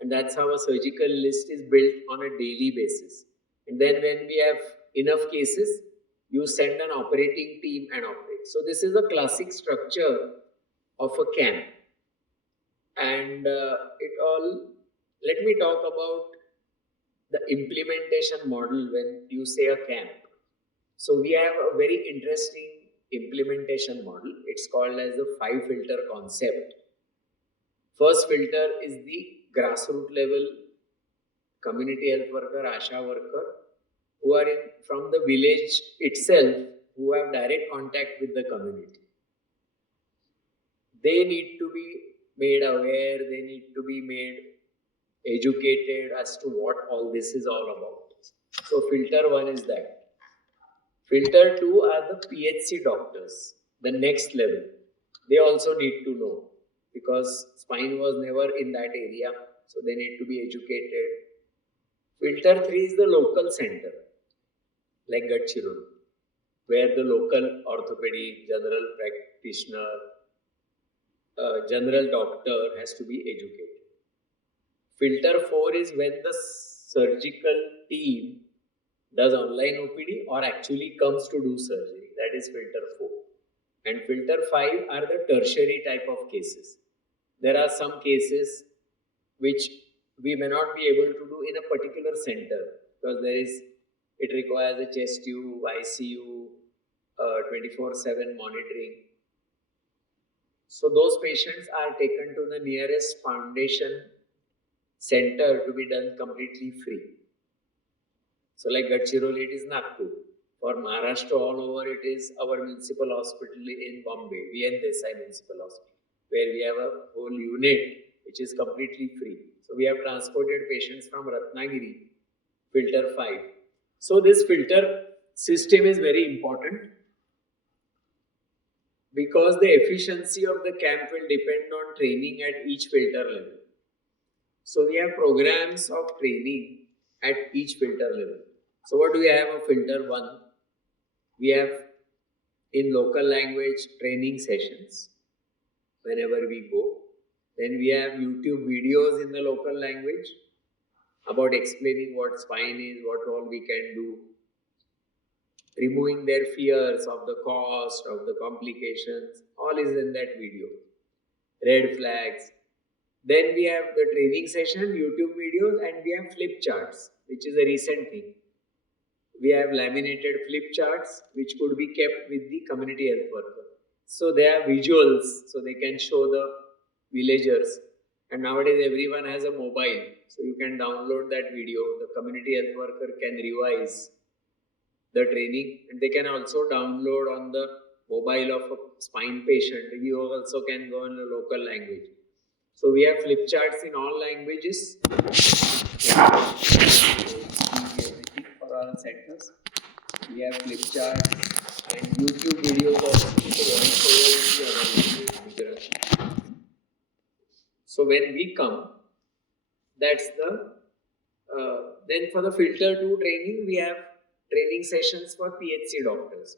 And that's how a surgical list is built on a daily basis. And then when we have enough cases, you send an operating team and operate. So this is a classic structure of a camp. And let me talk about the implementation model when you say a camp. So we have a very interesting implementation model. It's called as the 5 filter concept. First filter is the grassroots level community health worker, ASHA worker, who are from the village itself, who have direct contact with the community. They need to be made aware, they need to be made educated as to what all this is all about. So filter 1 is that. Filter 2 are the PHC doctors, the next level. They also need to know, because spine was never in that area, so they need to be educated. Filter 3 is the local center, like Gadchiroli, where the local orthopedic, general practitioner, general doctor has to be educated. Filter 4 is when the surgical team does online OPD or actually comes to do surgery. That is filter 4. And filter 5 are the tertiary type of cases. There are some cases which we may not be able to do in a particular center, because it requires a chest tube, ICU, 24/7 monitoring. So those patients are taken to the nearest foundation center to be done completely free. So like Gadchiroli, it is Nagpur. For Maharashtra all over, it is our municipal hospital in Bombay, VN Desai Municipal Hospital, where we have a whole unit which is completely free. So we have transported patients from Ratnagiri, filter 5. So this filter system is very important, because the efficiency of the camp will depend on training at each filter level. So we have programs of training at each filter level. So what do we have of filter 1? We have in local language training sessions whenever we go. Then we have YouTube videos in the local language about explaining what spine is, what all we can do. removing their fears of the cost, of the complications, all is in that video. Red flags. Then we have the training session, YouTube videos, and we have flip charts, which is a recent thing. We have laminated flip charts, which could be kept with the community health worker. So they are visuals, so they can show the villagers. And nowadays everyone has a mobile, so you can download that video. The community health worker can revise the training, and they can also download on the mobile of a spine patient. You also can go in a local language. So we have flip charts in all languages for our centers. We have flip charts and YouTube videos also. So when we come, that's the then for the filter 2 training, we have training sessions for PHC doctors.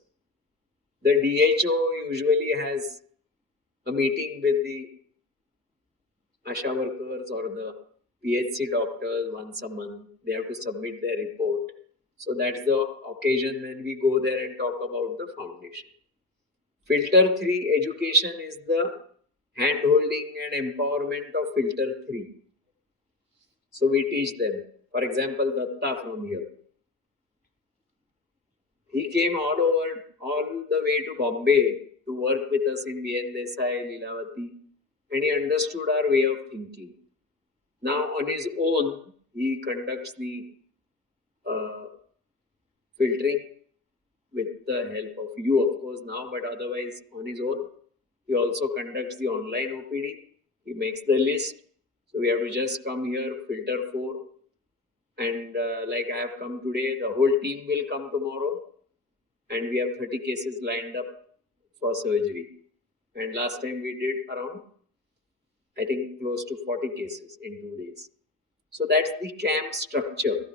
The DHO usually has a meeting with the ASHA workers or the PHC doctors once a month. They have to submit their report. So that's the occasion when we go there and talk about the foundation. Filter 3 education is the hand-holding and empowerment of filter 3. So we teach them. For example, Datta from here. He came all the way to Bombay to work with us in VN Desai, Lilavati, and he understood our way of thinking. Now on his own, he conducts the filtering with the help of you, of course, now, but otherwise on his own. He also conducts the online OPD. He makes the list. So we have to just come here, filter 4. And like I have come today, the whole team will come tomorrow. And we have 30 cases lined up for surgery. And last time we did around, I think, close to 40 cases in 2 days. So that's the camp structure.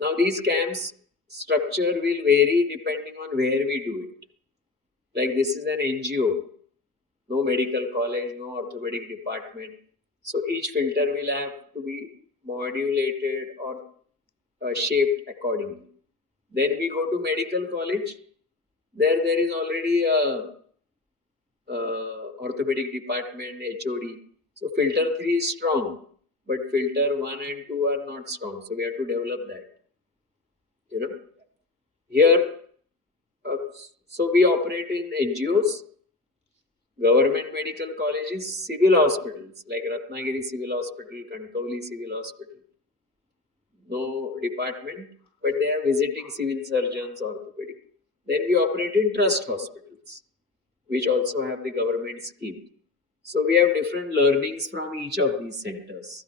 Now these camps structure will vary depending on where we do it. Like this is an NGO, no medical college, no orthopedic department. So each filter will have to be modulated or shaped accordingly. Then we go to medical college. There is already a orthopedic department, HOD. So filter 3 is strong, but filter 1 and 2 are not strong. So we have to develop that. Here, so we operate in NGOs, government medical colleges, civil hospitals like Ratnagiri Civil Hospital, Kankavli Civil Hospital. No department, but they are visiting civil surgeons, orthopedic. Then we operate in trust hospitals, which also have the government scheme. So we have different learnings from each of these centers.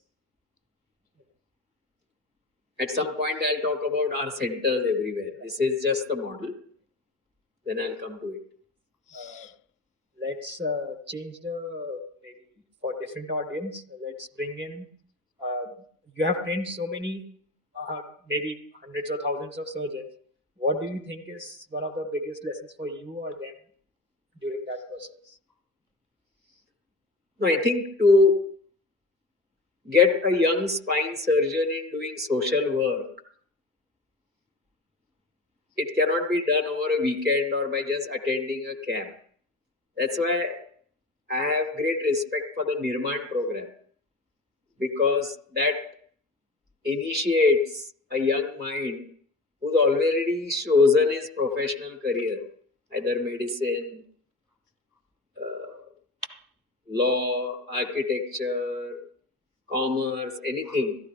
At some point, I'll talk about our centers everywhere. This is just the model. Then I'll come to it. Let's change maybe for different audience. Let's bring in, you have trained so many, maybe hundreds or thousands of surgeons. What do you think is one of the biggest lessons for you or them during that process? No, I think to get a young spine surgeon in doing social work, it cannot be done over a weekend or by just attending a camp. That's why I have great respect for the NIRMAN program, because that initiates a young mind who's already chosen his professional career, either medicine, law, architecture, commerce, anything,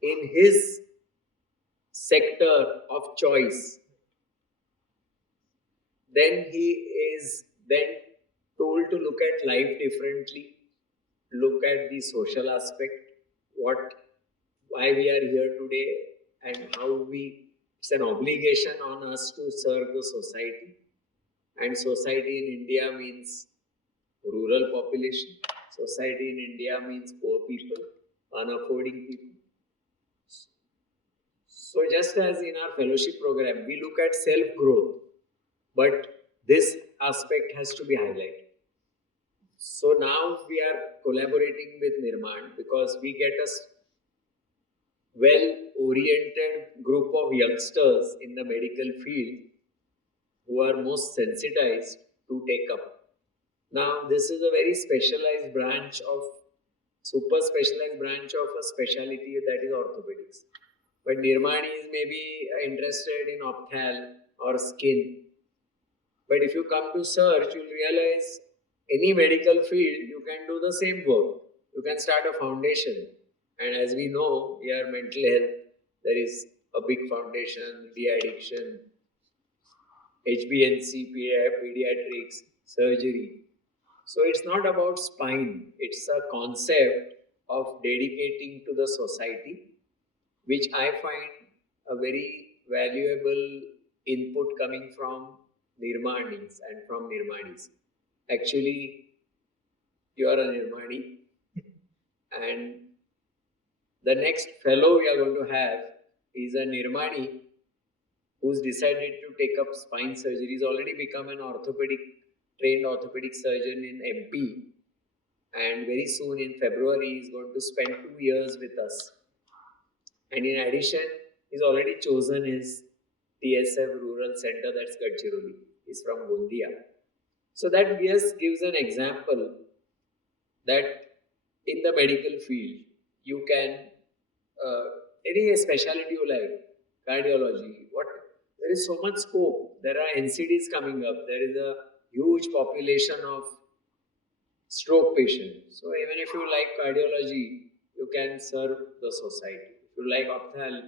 in his sector of choice. Then he is then told to look at life differently, look at the social aspect, why we are here today, and how it's an obligation on us to serve the society. And society in India means rural population. Society in India means poor people, unaffording people. So just as in our fellowship program, we look at self-growth, but this aspect has to be highlighted. So now we are collaborating with NIRMAN because we get well-oriented group of youngsters in the medical field who are most sensitized to take up. Now, this is a very specialized branch of, super specialized branch of a specialty that is orthopedics. But Nirmani is maybe interested in ophthal or skin. But if you come to search, you'll realize any medical field, you can do the same work. You can start a foundation. And as we know, we are mental health. There is a big foundation, de-addiction, HBNC, pediatrics, surgery. So it's not about spine. It's a concept of dedicating to the society, which I find a very valuable input coming from Nirmanis and from Nirmanis. Actually, you are a Nirmani, and the next fellow we are going to have is a Nirmani who's decided to take up spine surgery. He's already become an trained orthopedic surgeon in MP, and very soon in February he's going to spend 2 years with us. And in addition, he's already chosen his TSF rural center, that's Gadchiroli. He's from Gondia. So that gives an example that in the medical field, you can, any specialty you like, cardiology, there is so much scope. There are NCDs coming up. There is a huge population of stroke patients. So even if you like cardiology, you can serve the society. If you like ophthal,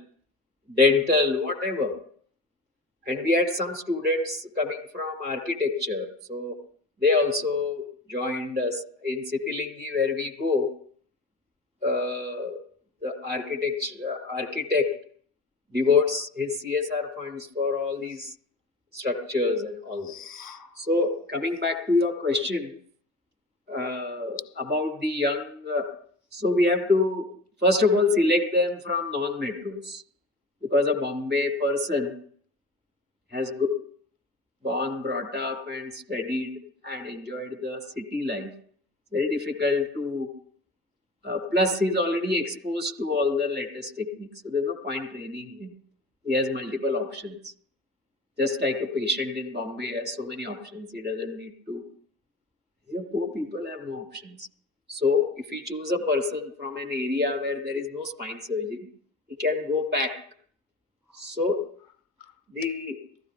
dental, whatever. And we had some students coming from architecture. So they also joined us in Sitilingi, where we go. The architect devotes his CSR funds for all these structures and all that. So coming back to your question about the young, so we have to first of all select them from non-metros, because a Bombay person has born, brought up and studied and enjoyed the city life. It's very difficult to, plus he's already exposed to all the latest techniques. So there's no point training him. He has multiple options. Just like a patient in Bombay has so many options, he doesn't need to. Here, poor people have no options. So if we choose a person from an area where there is no spine surgery, he can go back. So the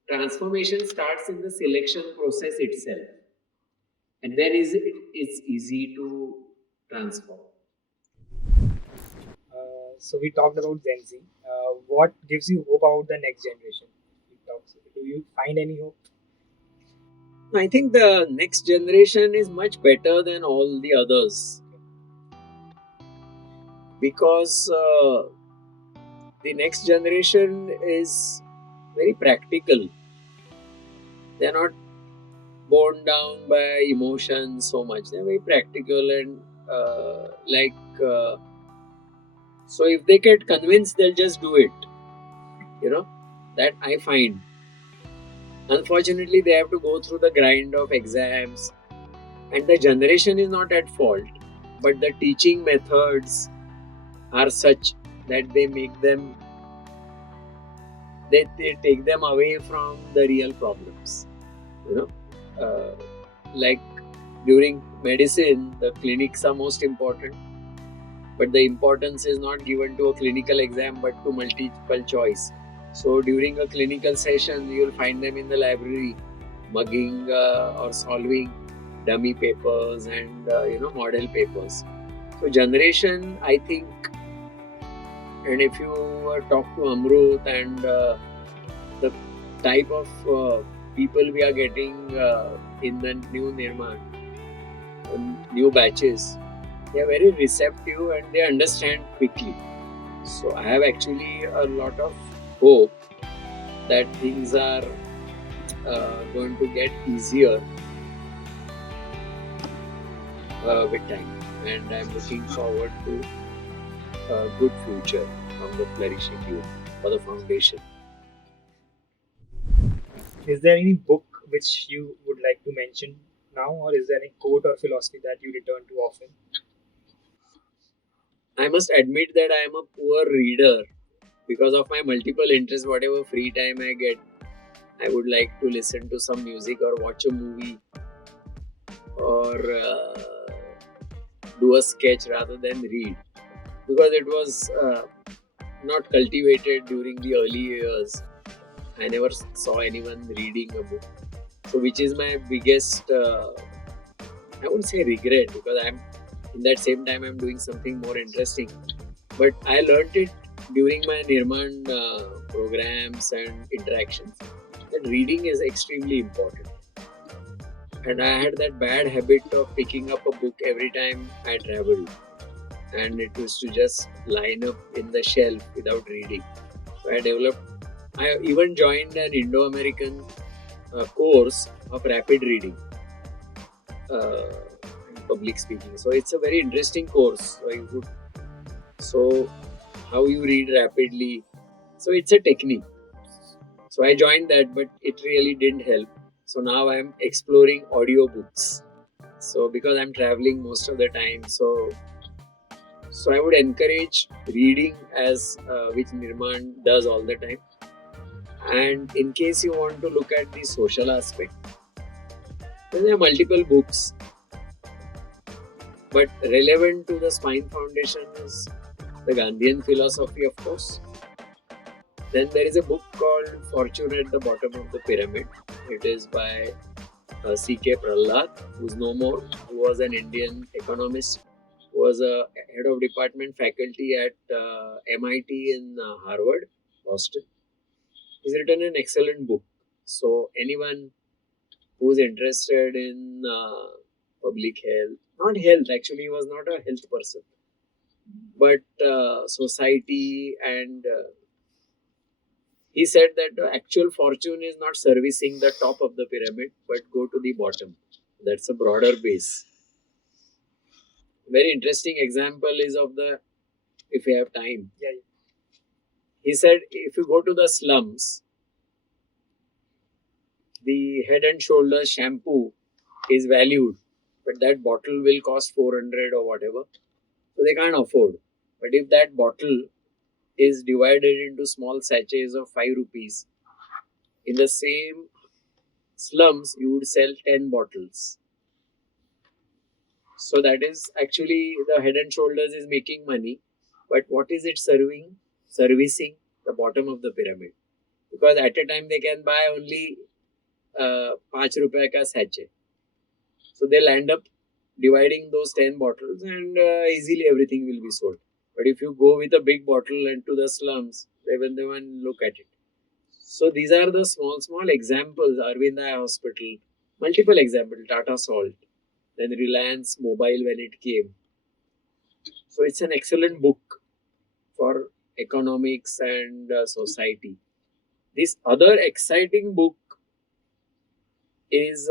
transformation starts in the selection process itself. And then it's easy to transform. So we talked about Gen Z. What gives you hope about the next generation? Do you find any hope? I think the next generation is much better than all the others, because the next generation is very practical. They're not borne down by emotions so much. They're very practical and so if they get convinced, they'll just do it. That I find. Unfortunately, they have to go through the grind of exams, and the generation is not at fault, but the teaching methods are such that they make them, they take them away from the real problems. Like during medicine, the clinics are most important, but the importance is not given to a clinical exam but to multiple choice. So during a clinical session, you will find them in the library mugging or solving dummy papers and model papers. So generation, I think, and if you talk to Amrut and the type of people we are getting in the new Nirman, new batches, they are very receptive and they understand quickly. So I have actually a lot of hope that things are going to get easier with time, and I'm looking forward to a good future from the flourishing youth for the foundation. Is there any book which you would like to mention now, or is there any quote or philosophy that you return to often? I must admit that I am a poor reader because of my multiple interests. Whatever free time I get, I would like to listen to some music or watch a movie or do a sketch rather than read, because it was not cultivated during the early years. I never saw anyone reading a book. So, which is my biggest, I wouldn't say regret, because I'm in that same time I'm doing something more interesting. But I learned it during my NIRMAN programs and interactions that reading is extremely important. And I had that bad habit of picking up a book every time I traveled, and it was to just line up in the shelf without reading. So I even joined an Indo-American course of rapid reading and public speaking. So it's a very interesting course. So how you read rapidly. So it's a technique. So I joined that, but it really didn't help. So now I'm exploring audiobooks. So because I'm traveling most of the time, so I would encourage reading, as which NIRMAN does all the time. And in case you want to look at the social aspect, then there are multiple books. But relevant to the Spine Foundation is the Gandhian philosophy, of course. Then there is a book called Fortune at the Bottom of the Pyramid. It is by C.K. Prahlad, who's no more, who was an Indian economist, who was a head of department faculty at MIT in Harvard, Boston. He's written an excellent book. So anyone who's interested in public health, not health, actually he was not a health person, but society, and he said that the actual fortune is not servicing the top of the pyramid, but go to the bottom. That's a broader base. Very interesting example is of the, if you have time. Yeah. He said if you go to the slums, the Head and Shoulders shampoo is valued, but that bottle will cost 400 or whatever. So they can't afford. But if that bottle is divided into small sachets of 5 rupees, in the same slums, you would sell 10 bottles. So that is actually the Head and Shoulders is making money. But what is it serving? Servicing the bottom of the pyramid. Because at a time they can buy only 5 rupees ka sachet. So they'll end up dividing those 10 bottles, and easily everything will be sold. But if you go with a big bottle into the slums, they will even look at it. So these are the small examples. Arvind Eye Hospital, multiple examples. Tata Salt, then Reliance Mobile when it came. So it's an excellent book for economics and society. This other exciting book is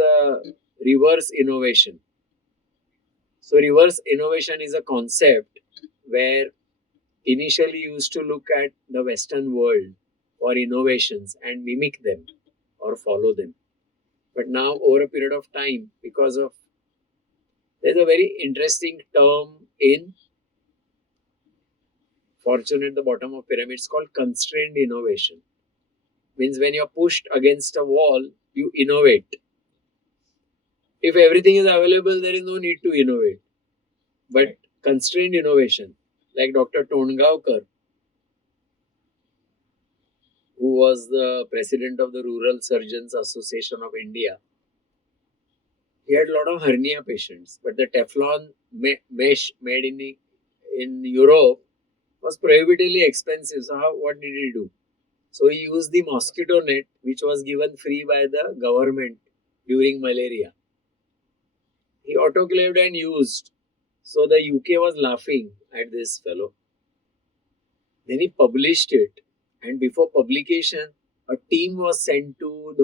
reverse innovation. So reverse innovation is a concept where initially you used to look at the Western world for innovations and mimic them or follow them. But now over a period of time, because of, there's a very interesting term in Fortune at the Bottom of Pyramids called constrained innovation. Means when you're pushed against a wall, you innovate. If everything is available, there is no need to innovate. But constrained innovation, like Dr. Tongaonkar, who was the president of the Rural Surgeons Association of India, he had a lot of hernia patients, but the Teflon mesh made in Europe was prohibitively expensive. So what did he do? So he used the mosquito net, which was given free by the government during malaria. He autoclaved and used. So the UK was laughing at this fellow. Then he published it. And before publication, a team was sent to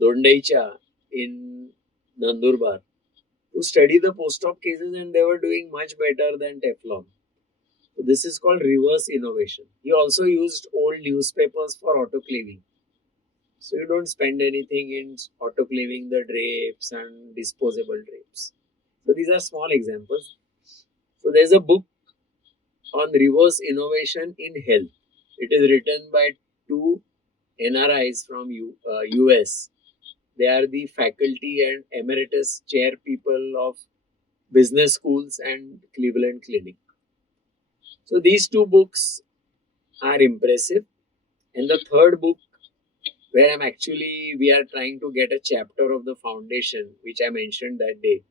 Dondaicha in Nandurbar to study the post-op cases, and they were doing much better than Teflon. So this is called reverse innovation. He also used old newspapers for autoclaving. So you don't spend anything in autoclaving the drapes and disposable drapes. So these are small examples. So there's a book on reverse innovation in health. It is written by two NRIs from US. They are the faculty and emeritus chair people of business schools and Cleveland Clinic. So these two books are impressive. And the third book, where we are trying to get a chapter of the foundation, which I mentioned that day,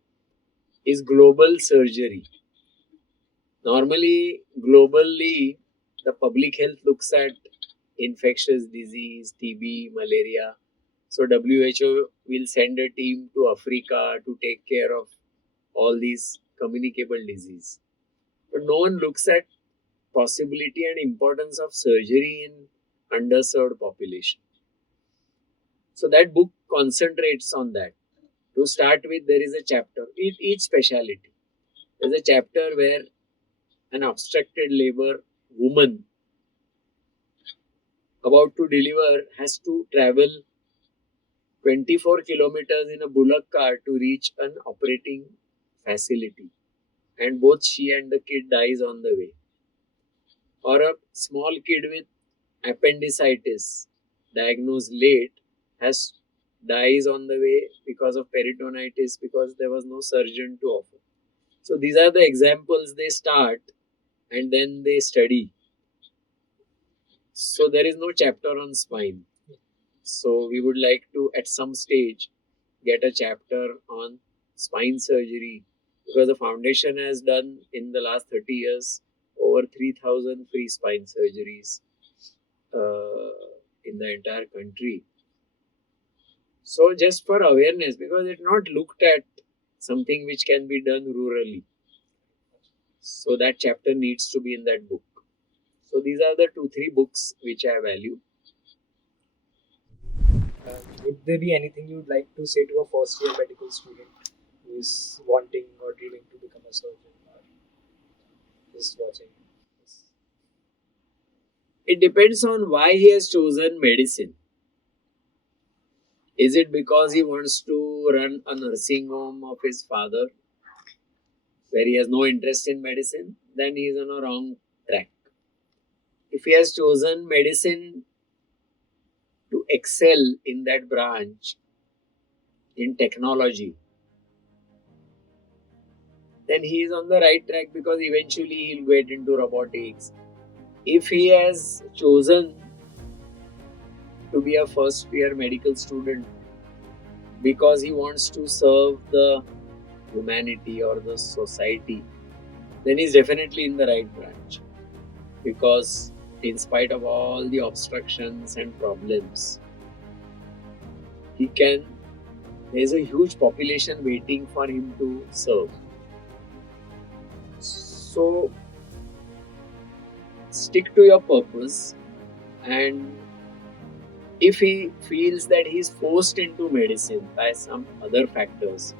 is global surgery. Normally, globally, the public health looks at infectious disease, TB, malaria. So WHO will send a team to Africa to take care of all these communicable disease. But no one looks at possibility and importance of surgery in underserved population. So that book concentrates on that. To start with, there is a chapter, each specialty. There's a chapter where an obstructed labor woman about to deliver has to travel 24 kilometers in a bullock cart to reach an operating facility. And both she and the kid dies on the way. Or a small kid with appendicitis diagnosed late dies on the way because of peritonitis because there was no surgeon to offer. So these are the examples they start and then they study. So there is no chapter on spine. So we would like to at some stage get a chapter on spine surgery because the foundation has done in the last 30 years over 3,000 free spine surgeries in the entire country. So just for awareness, because it's not looked at something which can be done rurally. So that chapter needs to be in that book. So these are the 2-3 books which I value. Would there be anything you would like to say to a first year medical student who is wanting or dreaming to become a surgeon or just watching this? It depends on why he has chosen medicine. Is it because he wants to run a nursing home of his father where he has no interest in medicine? Then he is on a wrong track. If he has chosen medicine to excel in that branch, in technology, then he is on the right track because eventually he will get into robotics. If he has chosen to be a first year medical student because he wants to serve the humanity or the society, then he's definitely in the right branch. Because in spite of all the obstructions and problems, there's a huge population waiting for him to serve. So stick to your purpose, and if he feels that he's forced into medicine by some other factors,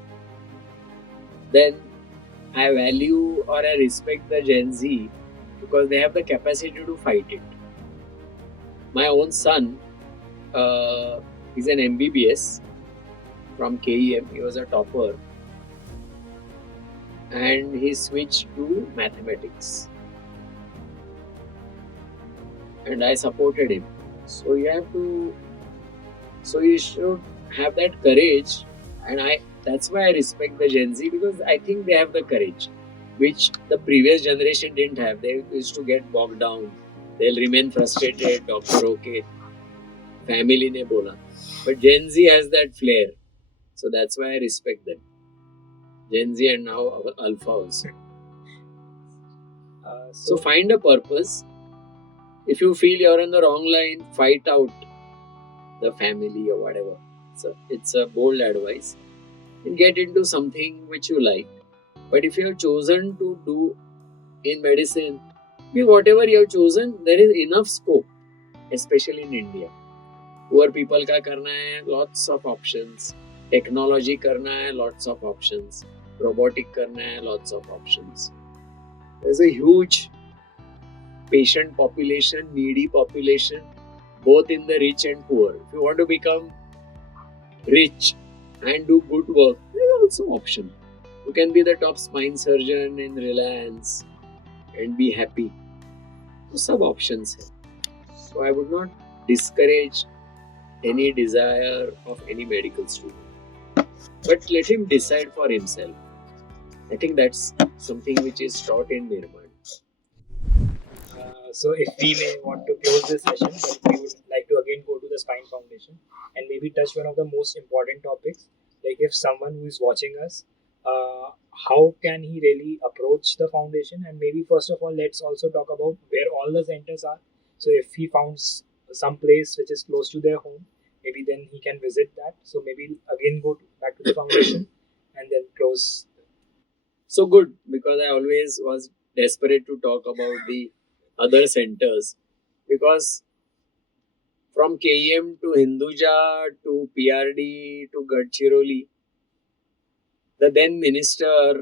then I value or I respect the Gen Z because they have the capacity to fight it. My own son is an MBBS from KEM. He was a topper and he switched to mathematics. And I supported him. So you should have that courage, and that's why I respect the Gen Z because I think they have the courage which the previous generation didn't have. They used to get bogged down. They'll remain frustrated, doctor okay, family ne bola. But Gen Z has that flair. So that's why I respect them. Gen Z and now Alpha also. So find a purpose. If you feel you're on the wrong line, fight out the family or whatever. So it's a bold advice. And get into something which you like. But if you have chosen to do in medicine, whatever you have chosen, there is enough scope, especially in India. Poor people ka karna hai, lots of options. Technology karna hai, lots of options. Robotic karna hai, lots of options. There's a huge patient population, needy population, both in the rich and poor. If you want to become rich and do good work, there is also option. You can be the top spine surgeon in Reliance and be happy. So some options hai. So I would not discourage any desire of any medical student, but let him decide for himself. I think that's something which is taught in NIRMAN. So if we may want to close this session, then we would like to again go to the Spine Foundation and maybe touch one of the most important topics. Like if someone who is watching us, how can he really approach the foundation? And maybe first of all, let's also talk about where all the centers are. So if he found some place which is close to their home, maybe then he can visit that. So maybe again back to the foundation and then close. So good, because I always was desperate to talk about the other centers, because from KEM to Hinduja to PRD to Gadchiroli, the then minister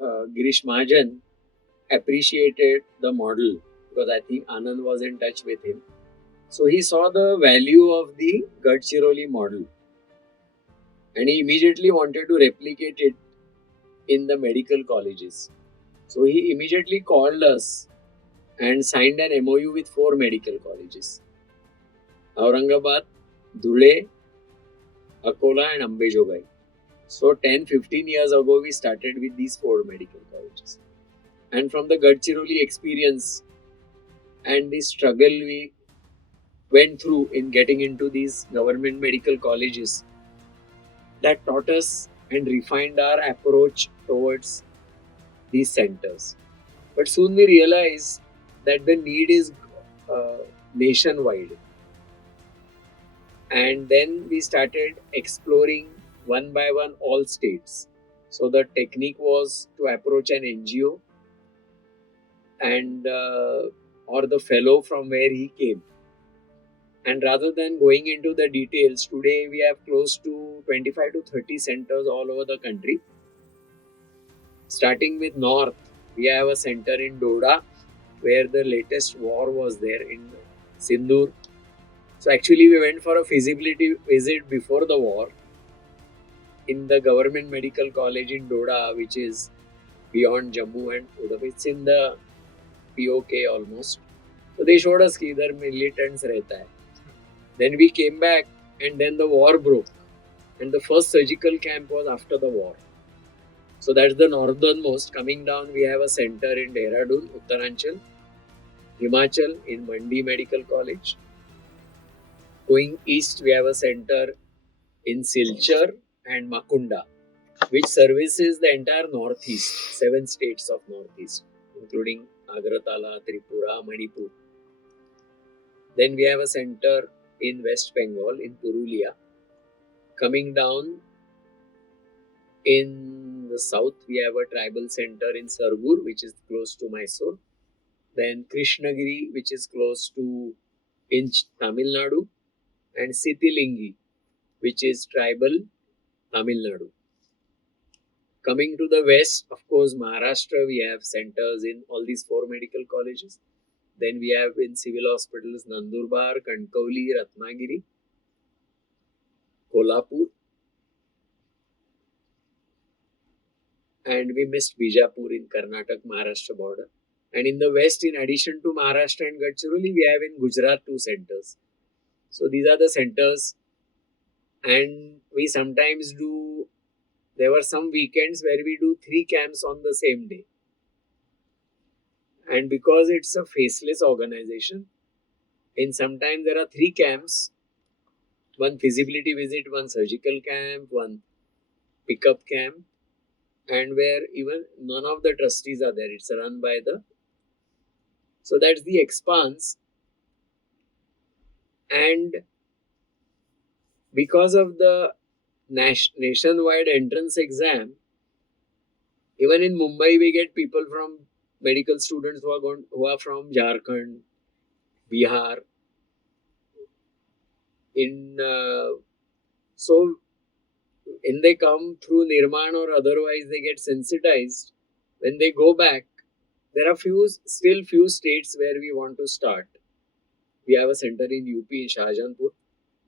Girish Mahajan appreciated the model, because I think Anand was in touch with him. So he saw the value of the Gadchiroli model and he immediately wanted to replicate it in the medical colleges. So he immediately called us and signed an MOU with 4 medical colleges: Aurangabad, Dhule, Akola and Ambejogai. So 10-15 years ago we started with these 4 medical colleges. And from the Gadchiroli experience and the struggle we went through in getting into these government medical colleges, that taught us and refined our approach towards these centers. But soon we realized that the need is nationwide. And then we started exploring one by one all states. So the technique was to approach an NGO and or the fellow from where he came. And rather than going into the details, today we have close to 25 to 30 centers all over the country. Starting with North, we have a center in Doda, where the latest war was there in Sindoor. So actually we went for a feasibility visit before the war in the government medical college in Doda, which is beyond Jammu and Udam. It's in the POK almost. So they showed us कि इधर militants रहता है. Then we came back and then the war broke. And the first surgical camp was after the war. So that's the northernmost. Coming down, we have a center in Dehradun, Uttaranchal, Himachal in Mandi Medical College. Going east, we have a center in Silchar and Makunda, which services the entire northeast, 7 states of northeast, including Agratala, Tripura, Manipur. Then we have a center in West Bengal, in Purulia. Coming down in the south, we have a tribal center in Sargur, which is close to Mysore. Then Krishnagiri, which is close to in Tamil Nadu, and Sitilingi, which is tribal Tamil Nadu. Coming to the west, of course, Maharashtra, we have centers in all these 4 medical colleges. Then we have in civil hospitals Nandurbar, Kankauli, Ratnagiri, Kolhapur, and we missed Bijapur in Karnataka-Maharashtra border. And in the west, in addition to Maharashtra and Gadchiroli, we have in Gujarat 2 centers. So these are the centers, and we sometimes do, there were some weekends where we do 3 camps on the same day. And because it's a faceless organization, in sometimes there are 3 camps, 1 feasibility visit, 1 surgical camp, 1 pickup camp, and where even none of the trustees are there. It's run by the, so that's the expanse. And because of the nationwide entrance exam, even in Mumbai we get people from medical students who are from Jharkhand, Bihar. So when they come through NIRMAN or otherwise they get sensitized, when they go back, there are still few states where we want to start. We have a center in UP in Shahjahanpur,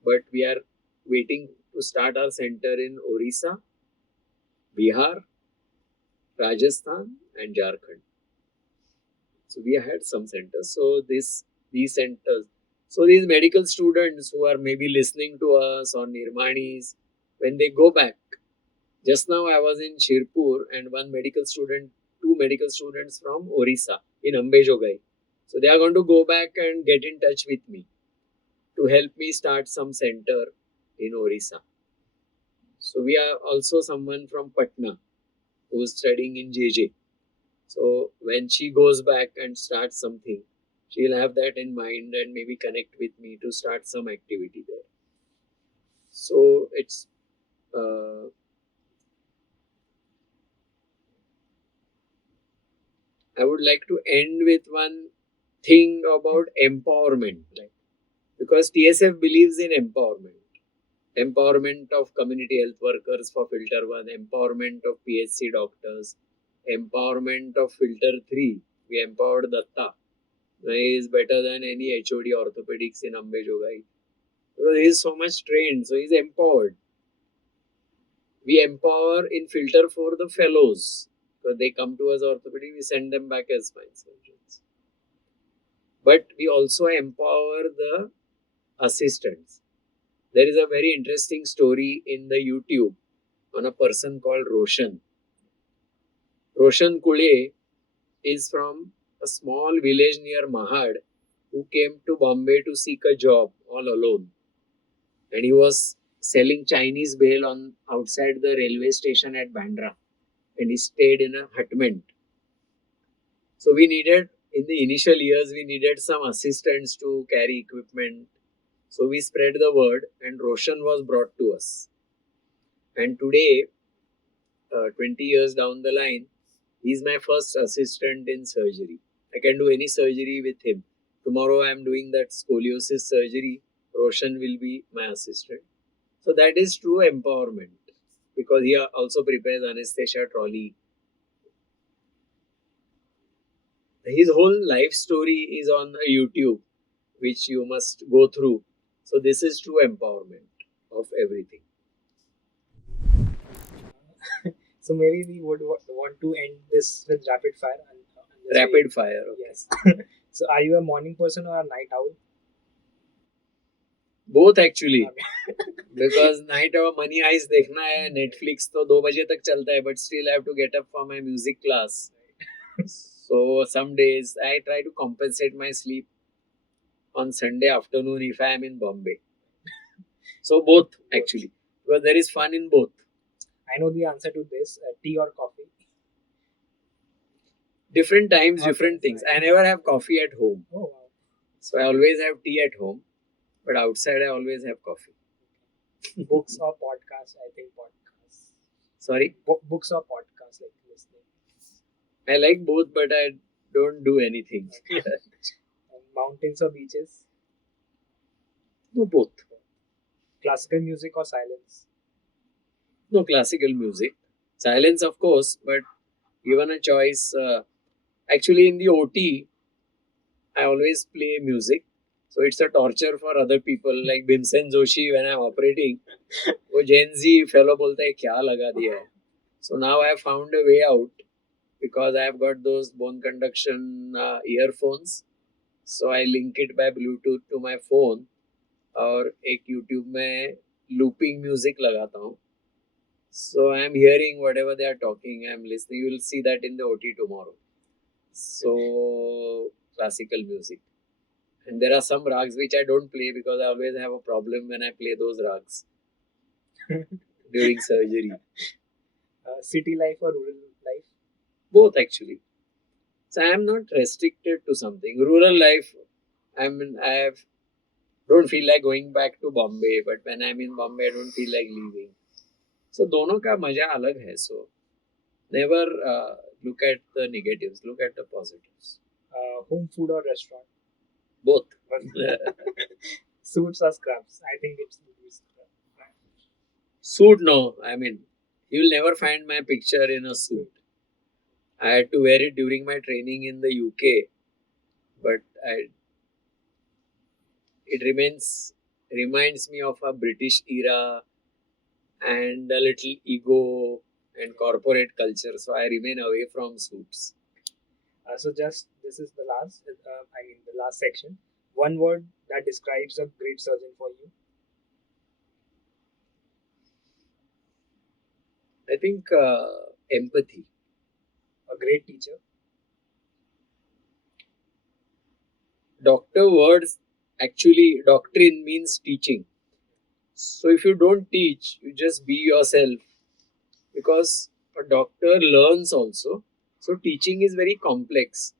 but we are waiting to start our center in Orissa, Bihar, Rajasthan and Jharkhand. So we had some centers. So these centers, so these medical students who are maybe listening to us or Nirmanis, when they go back, just now I was in Shirpur and two medical students from Orissa in Ambejogai. So they are going to go back and get in touch with me to help me start some center in Orissa. So we are also someone from Patna who is studying in JJ. So when she goes back and starts something, she'll have that in mind and maybe connect with me to start some activity there. So it's I would like to end with one thing about empowerment, right? Because TSF believes in empowerment of community health workers for filter 1, empowerment of PHC doctors, empowerment of filter 3. We empowered Datta. He is better than any HOD orthopedics in Ambejogai. He is so much trained, so he is empowered. We empower in filter for the fellows. Because they come to us orthopedic, we send them back as spine surgeons. But we also empower the assistants. There is a very interesting story in the YouTube on a person called Roshan. Roshan Kule is from a small village near Mahad who came to Bombay to seek a job all alone. And he was selling Chinese bhel on outside the railway station at Bandra. And he stayed in a hutment. So we needed, in the initial years, we needed some assistants to carry equipment. So we spread the word and Roshan was brought to us. And today, 20 years down the line, he's my first assistant in surgery. I can do any surgery with him. Tomorrow I am doing that scoliosis surgery. Roshan will be my assistant. So that is true empowerment. Because he also prepares anesthesia trolley. His whole life story is on YouTube, which you must go through. So this is true empowerment of everything. So maybe we would want to end this with rapid fire. Rapid fire. Okay. Yes. So are you a morning person or a night owl? Both actually. Because night hour money heist देखना है, Netflix तो 2 बजे तक चलता है, but still I have to get up for my music class. So some days I try to compensate my sleep on Sunday afternoon if I am in Bombay. So both actually, because there is fun in both. I know the answer to this. Tea or coffee? Different times, Okay. different things. I never have coffee at home. Oh, wow. So I always have tea at home. But outside I always have coffee. Books or podcasts? I think podcasts. Sorry? Books or podcasts, like listening. I like both, but I don't do anything. Mountains or beaches? No, both. Classical music or silence? No, classical music. Silence, of course, but given a choice, actually in the OT, I always play music. So it's a torture for other people like Bhimsen Joshi when I'm operating. वो Gen Z fellow बोलता है क्या लगा दिया है. So now I have found a way out because I have got those bone conduction earphones. So I link it by Bluetooth to my phone और एक YouTube में looping music लगाता हूँ. So I am hearing whatever they are talking. I am listening. You will see that in the OT tomorrow. So classical music. And there are some rags which I don't play because I always have a problem when I play those rags during surgery. City life or rural life? Both actually. So I am not restricted to something. Rural life, I don't feel like going back to Bombay, but when I'm in Bombay, I don't feel like leaving. So दोनों का मजा अलग है. So never look at the negatives, look at the positives. Home food or restaurant? Both. Suits or scrubs? I think it's Suit, no. I mean, you will never find my picture in a suit. I had to wear it during my training in the UK, but it reminds me of a British era and a little ego and corporate culture. So I remain away from suits. So just this is the last. The last section. One word that describes a great surgeon for you. I think empathy. A great teacher. Doctor words, actually doctrine means teaching. So if you don't teach, you just be yourself, because a doctor learns also. So teaching is very complex.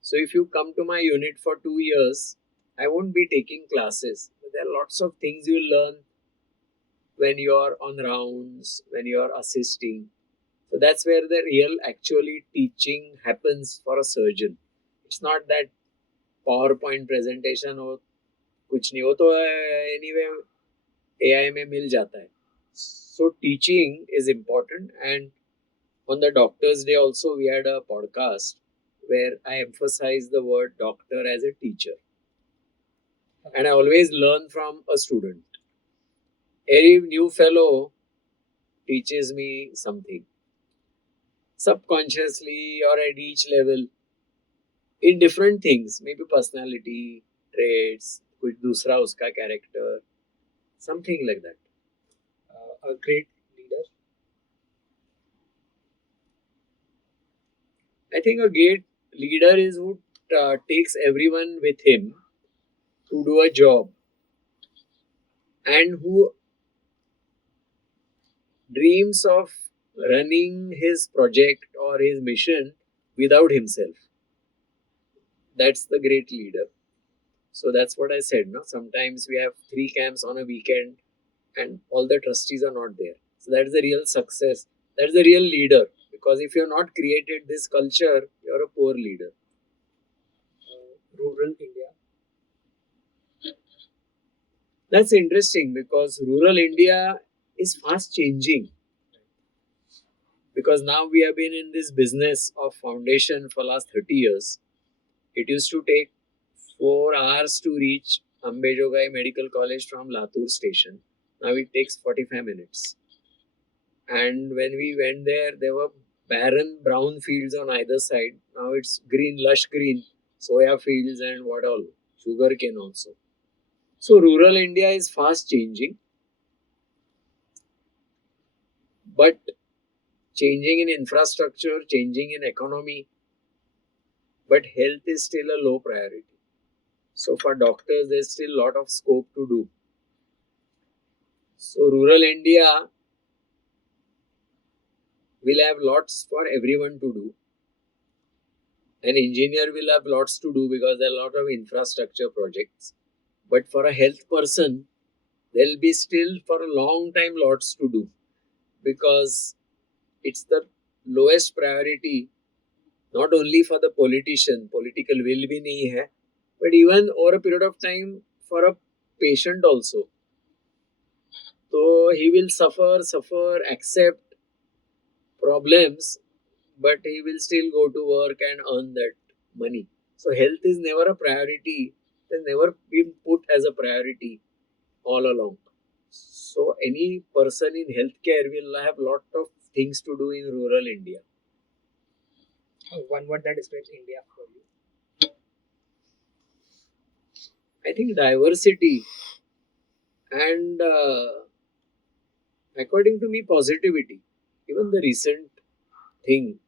So if you come to my unit for 2 years, I won't be taking classes. But there are lots of things you learn when you're on rounds, when you're assisting. So that's where the real actually teaching happens for a surgeon. It's not that PowerPoint presentation हो कुछ नहीं, वो तो anyway AI में मिल जाता है. So teaching is important. And on the Doctor's Day also we had a podcast where I emphasize the word doctor as a teacher. And I always learn from a student. Every new fellow teaches me something. Subconsciously or at each level. In different things. Maybe personality, traits, कुछ दूसरा उसका character. Something like that. A great leader. I think a great leader is who takes everyone with him to do a job, and who dreams of running his project or his mission without himself. That's the great leader. So that's what I said. No? Sometimes we have 3 camps on a weekend and all the trustees are not there. So that's the real success. That's the real leader. Because if you have not created this culture, you're a poor leader. Rural India. That's interesting because rural India is fast changing. Because now we have been in this business of foundation for last 30 years. It used to take 4 hours to reach Ambejogai Medical College from Latur station. Now it takes 45 minutes. And when we went there were barren brown fields on either side. Now it's green, lush green, soya fields and what all, sugar cane also. So rural India is fast changing. But changing in infrastructure, changing in economy, but health is still a low priority. So for doctors, there's still a lot of scope to do. So rural India will have lots for everyone to do. An engineer will have lots to do because there are a lot of infrastructure projects. But for a health person, there will be still for a long time lots to do. Because it's the lowest priority, not only for the politician, political will bhi nahi hai, but even over a period of time for a patient also. So he will suffer, accept problems, but he will still go to work and earn that money. So health is never a priority. It has never been put as a priority all along. So any person in healthcare will have lot of things to do in rural India. One word that describes India for you. I think diversity and according to me positivity. Even the recent thing,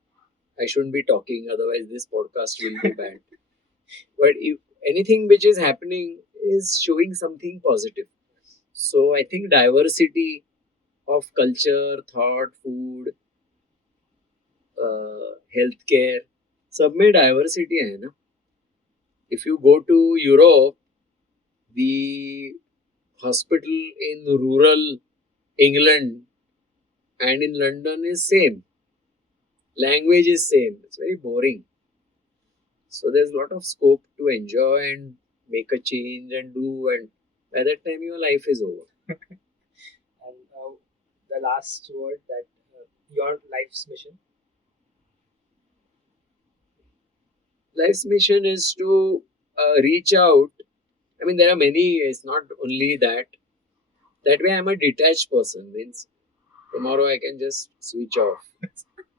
I shouldn't be talking, otherwise this podcast will be banned. But if anything which is happening is showing something positive. So I think diversity of culture, thought, food, healthcare, सब में diversity है ना. If you go to Europe, the hospital in rural England and in London is same. Language is same. It's very boring. So there's a lot of scope to enjoy and make a change and do, and by that time your life is over. And the last word that your life's mission. Life's mission is to reach out. I mean, there are many, it's not only that. That way I'm a detached person. Means tomorrow I can just switch off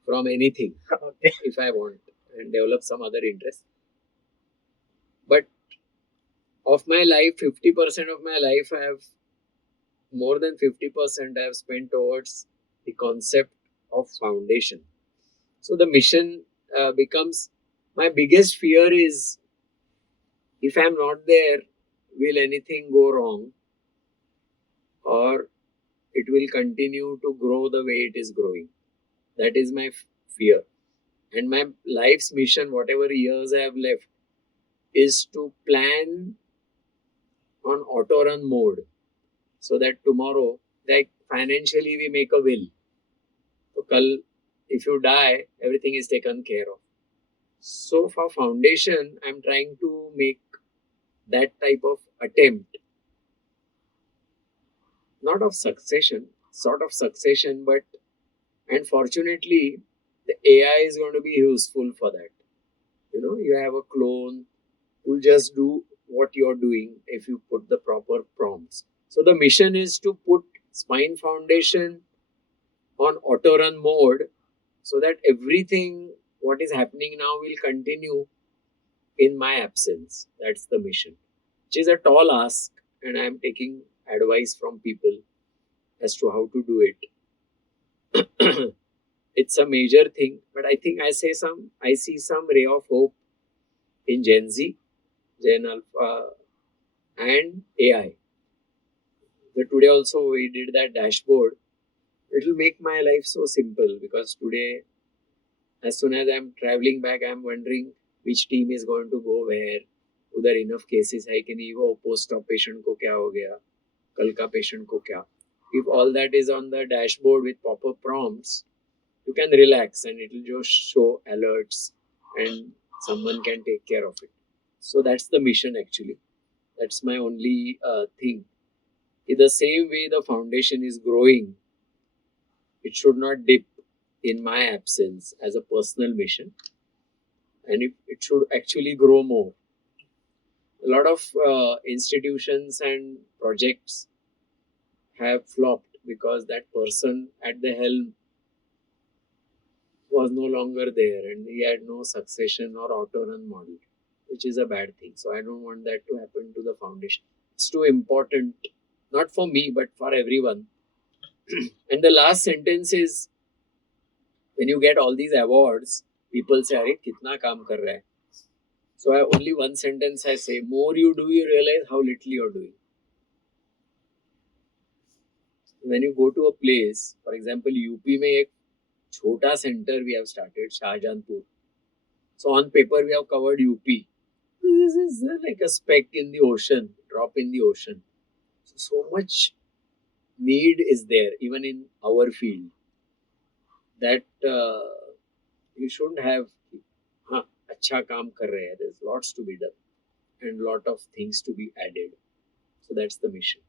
from anything Okay. if I want and develop some other interest. But of my life, 50% of my life, more than 50% I have spent towards the concept of foundation. So the mission becomes, my biggest fear is, if I'm not there, will anything go wrong, or it will continue to grow the way it is growing? That is my fear. And my life's mission, whatever years I have left, is to plan on auto run mode, so that tomorrow, like financially, we make a will. So, kal, if you die, everything is taken care of. So, for foundation, I'm trying to make that type of attempt, not of succession, sort of succession, but unfortunately, the AI is going to be useful for that. You have a clone who will just do what you're doing if you put the proper prompts. So the mission is to put spine foundation on auto run mode, so that everything what is happening now will continue in my absence. That's the mission, which is a tall ask, and I'm taking advice from people as to how to do it. It's a major thing, but I think I see some ray of hope in Gen Z, Gen Alpha, and AI. So today also we did that dashboard. It will make my life so simple, because today, as soon as I'm traveling back, I'm wondering which team is going to go where, उधर enough cases है कि नहीं, वो post-op patient को क्या हो गया, कल का patient को क्या. If all that is on the dashboard with proper prompts, you can relax and it will just show alerts and someone can take care of it. So that's the mission actually. That's my only thing. In the same way the foundation is growing, it should not dip in my absence as a personal mission, and it should actually grow more. A lot of institutions and projects have flopped because that person at the helm was no longer there and he had no succession or auto run model, which is a bad thing. So I don't want that to happen to the foundation. It's too important, not for me, but for everyone. And the last sentence is, when you get all these awards, people say, "Arey, kitna kaam kar raha hai?" So only one sentence I say: more you do, you realize how little you're doing. When you go to a place, for example, UP में एक छोटा center we have started, Shahjahanpur. So on paper we have covered UP. This is like a speck in the ocean, drop in the ocean. So much need is there, even in our field, that you shouldn't have, अच्छा काम कर रहे हैं. There's lots to be done and lot of things to be added. So that's the mission.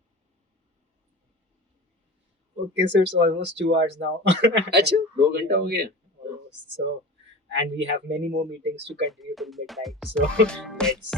Okay, so it's almost 2 hours now. अच्छा 2 घंटा हो गया. Almost. So, and we have many more meetings to continue till midnight. So let's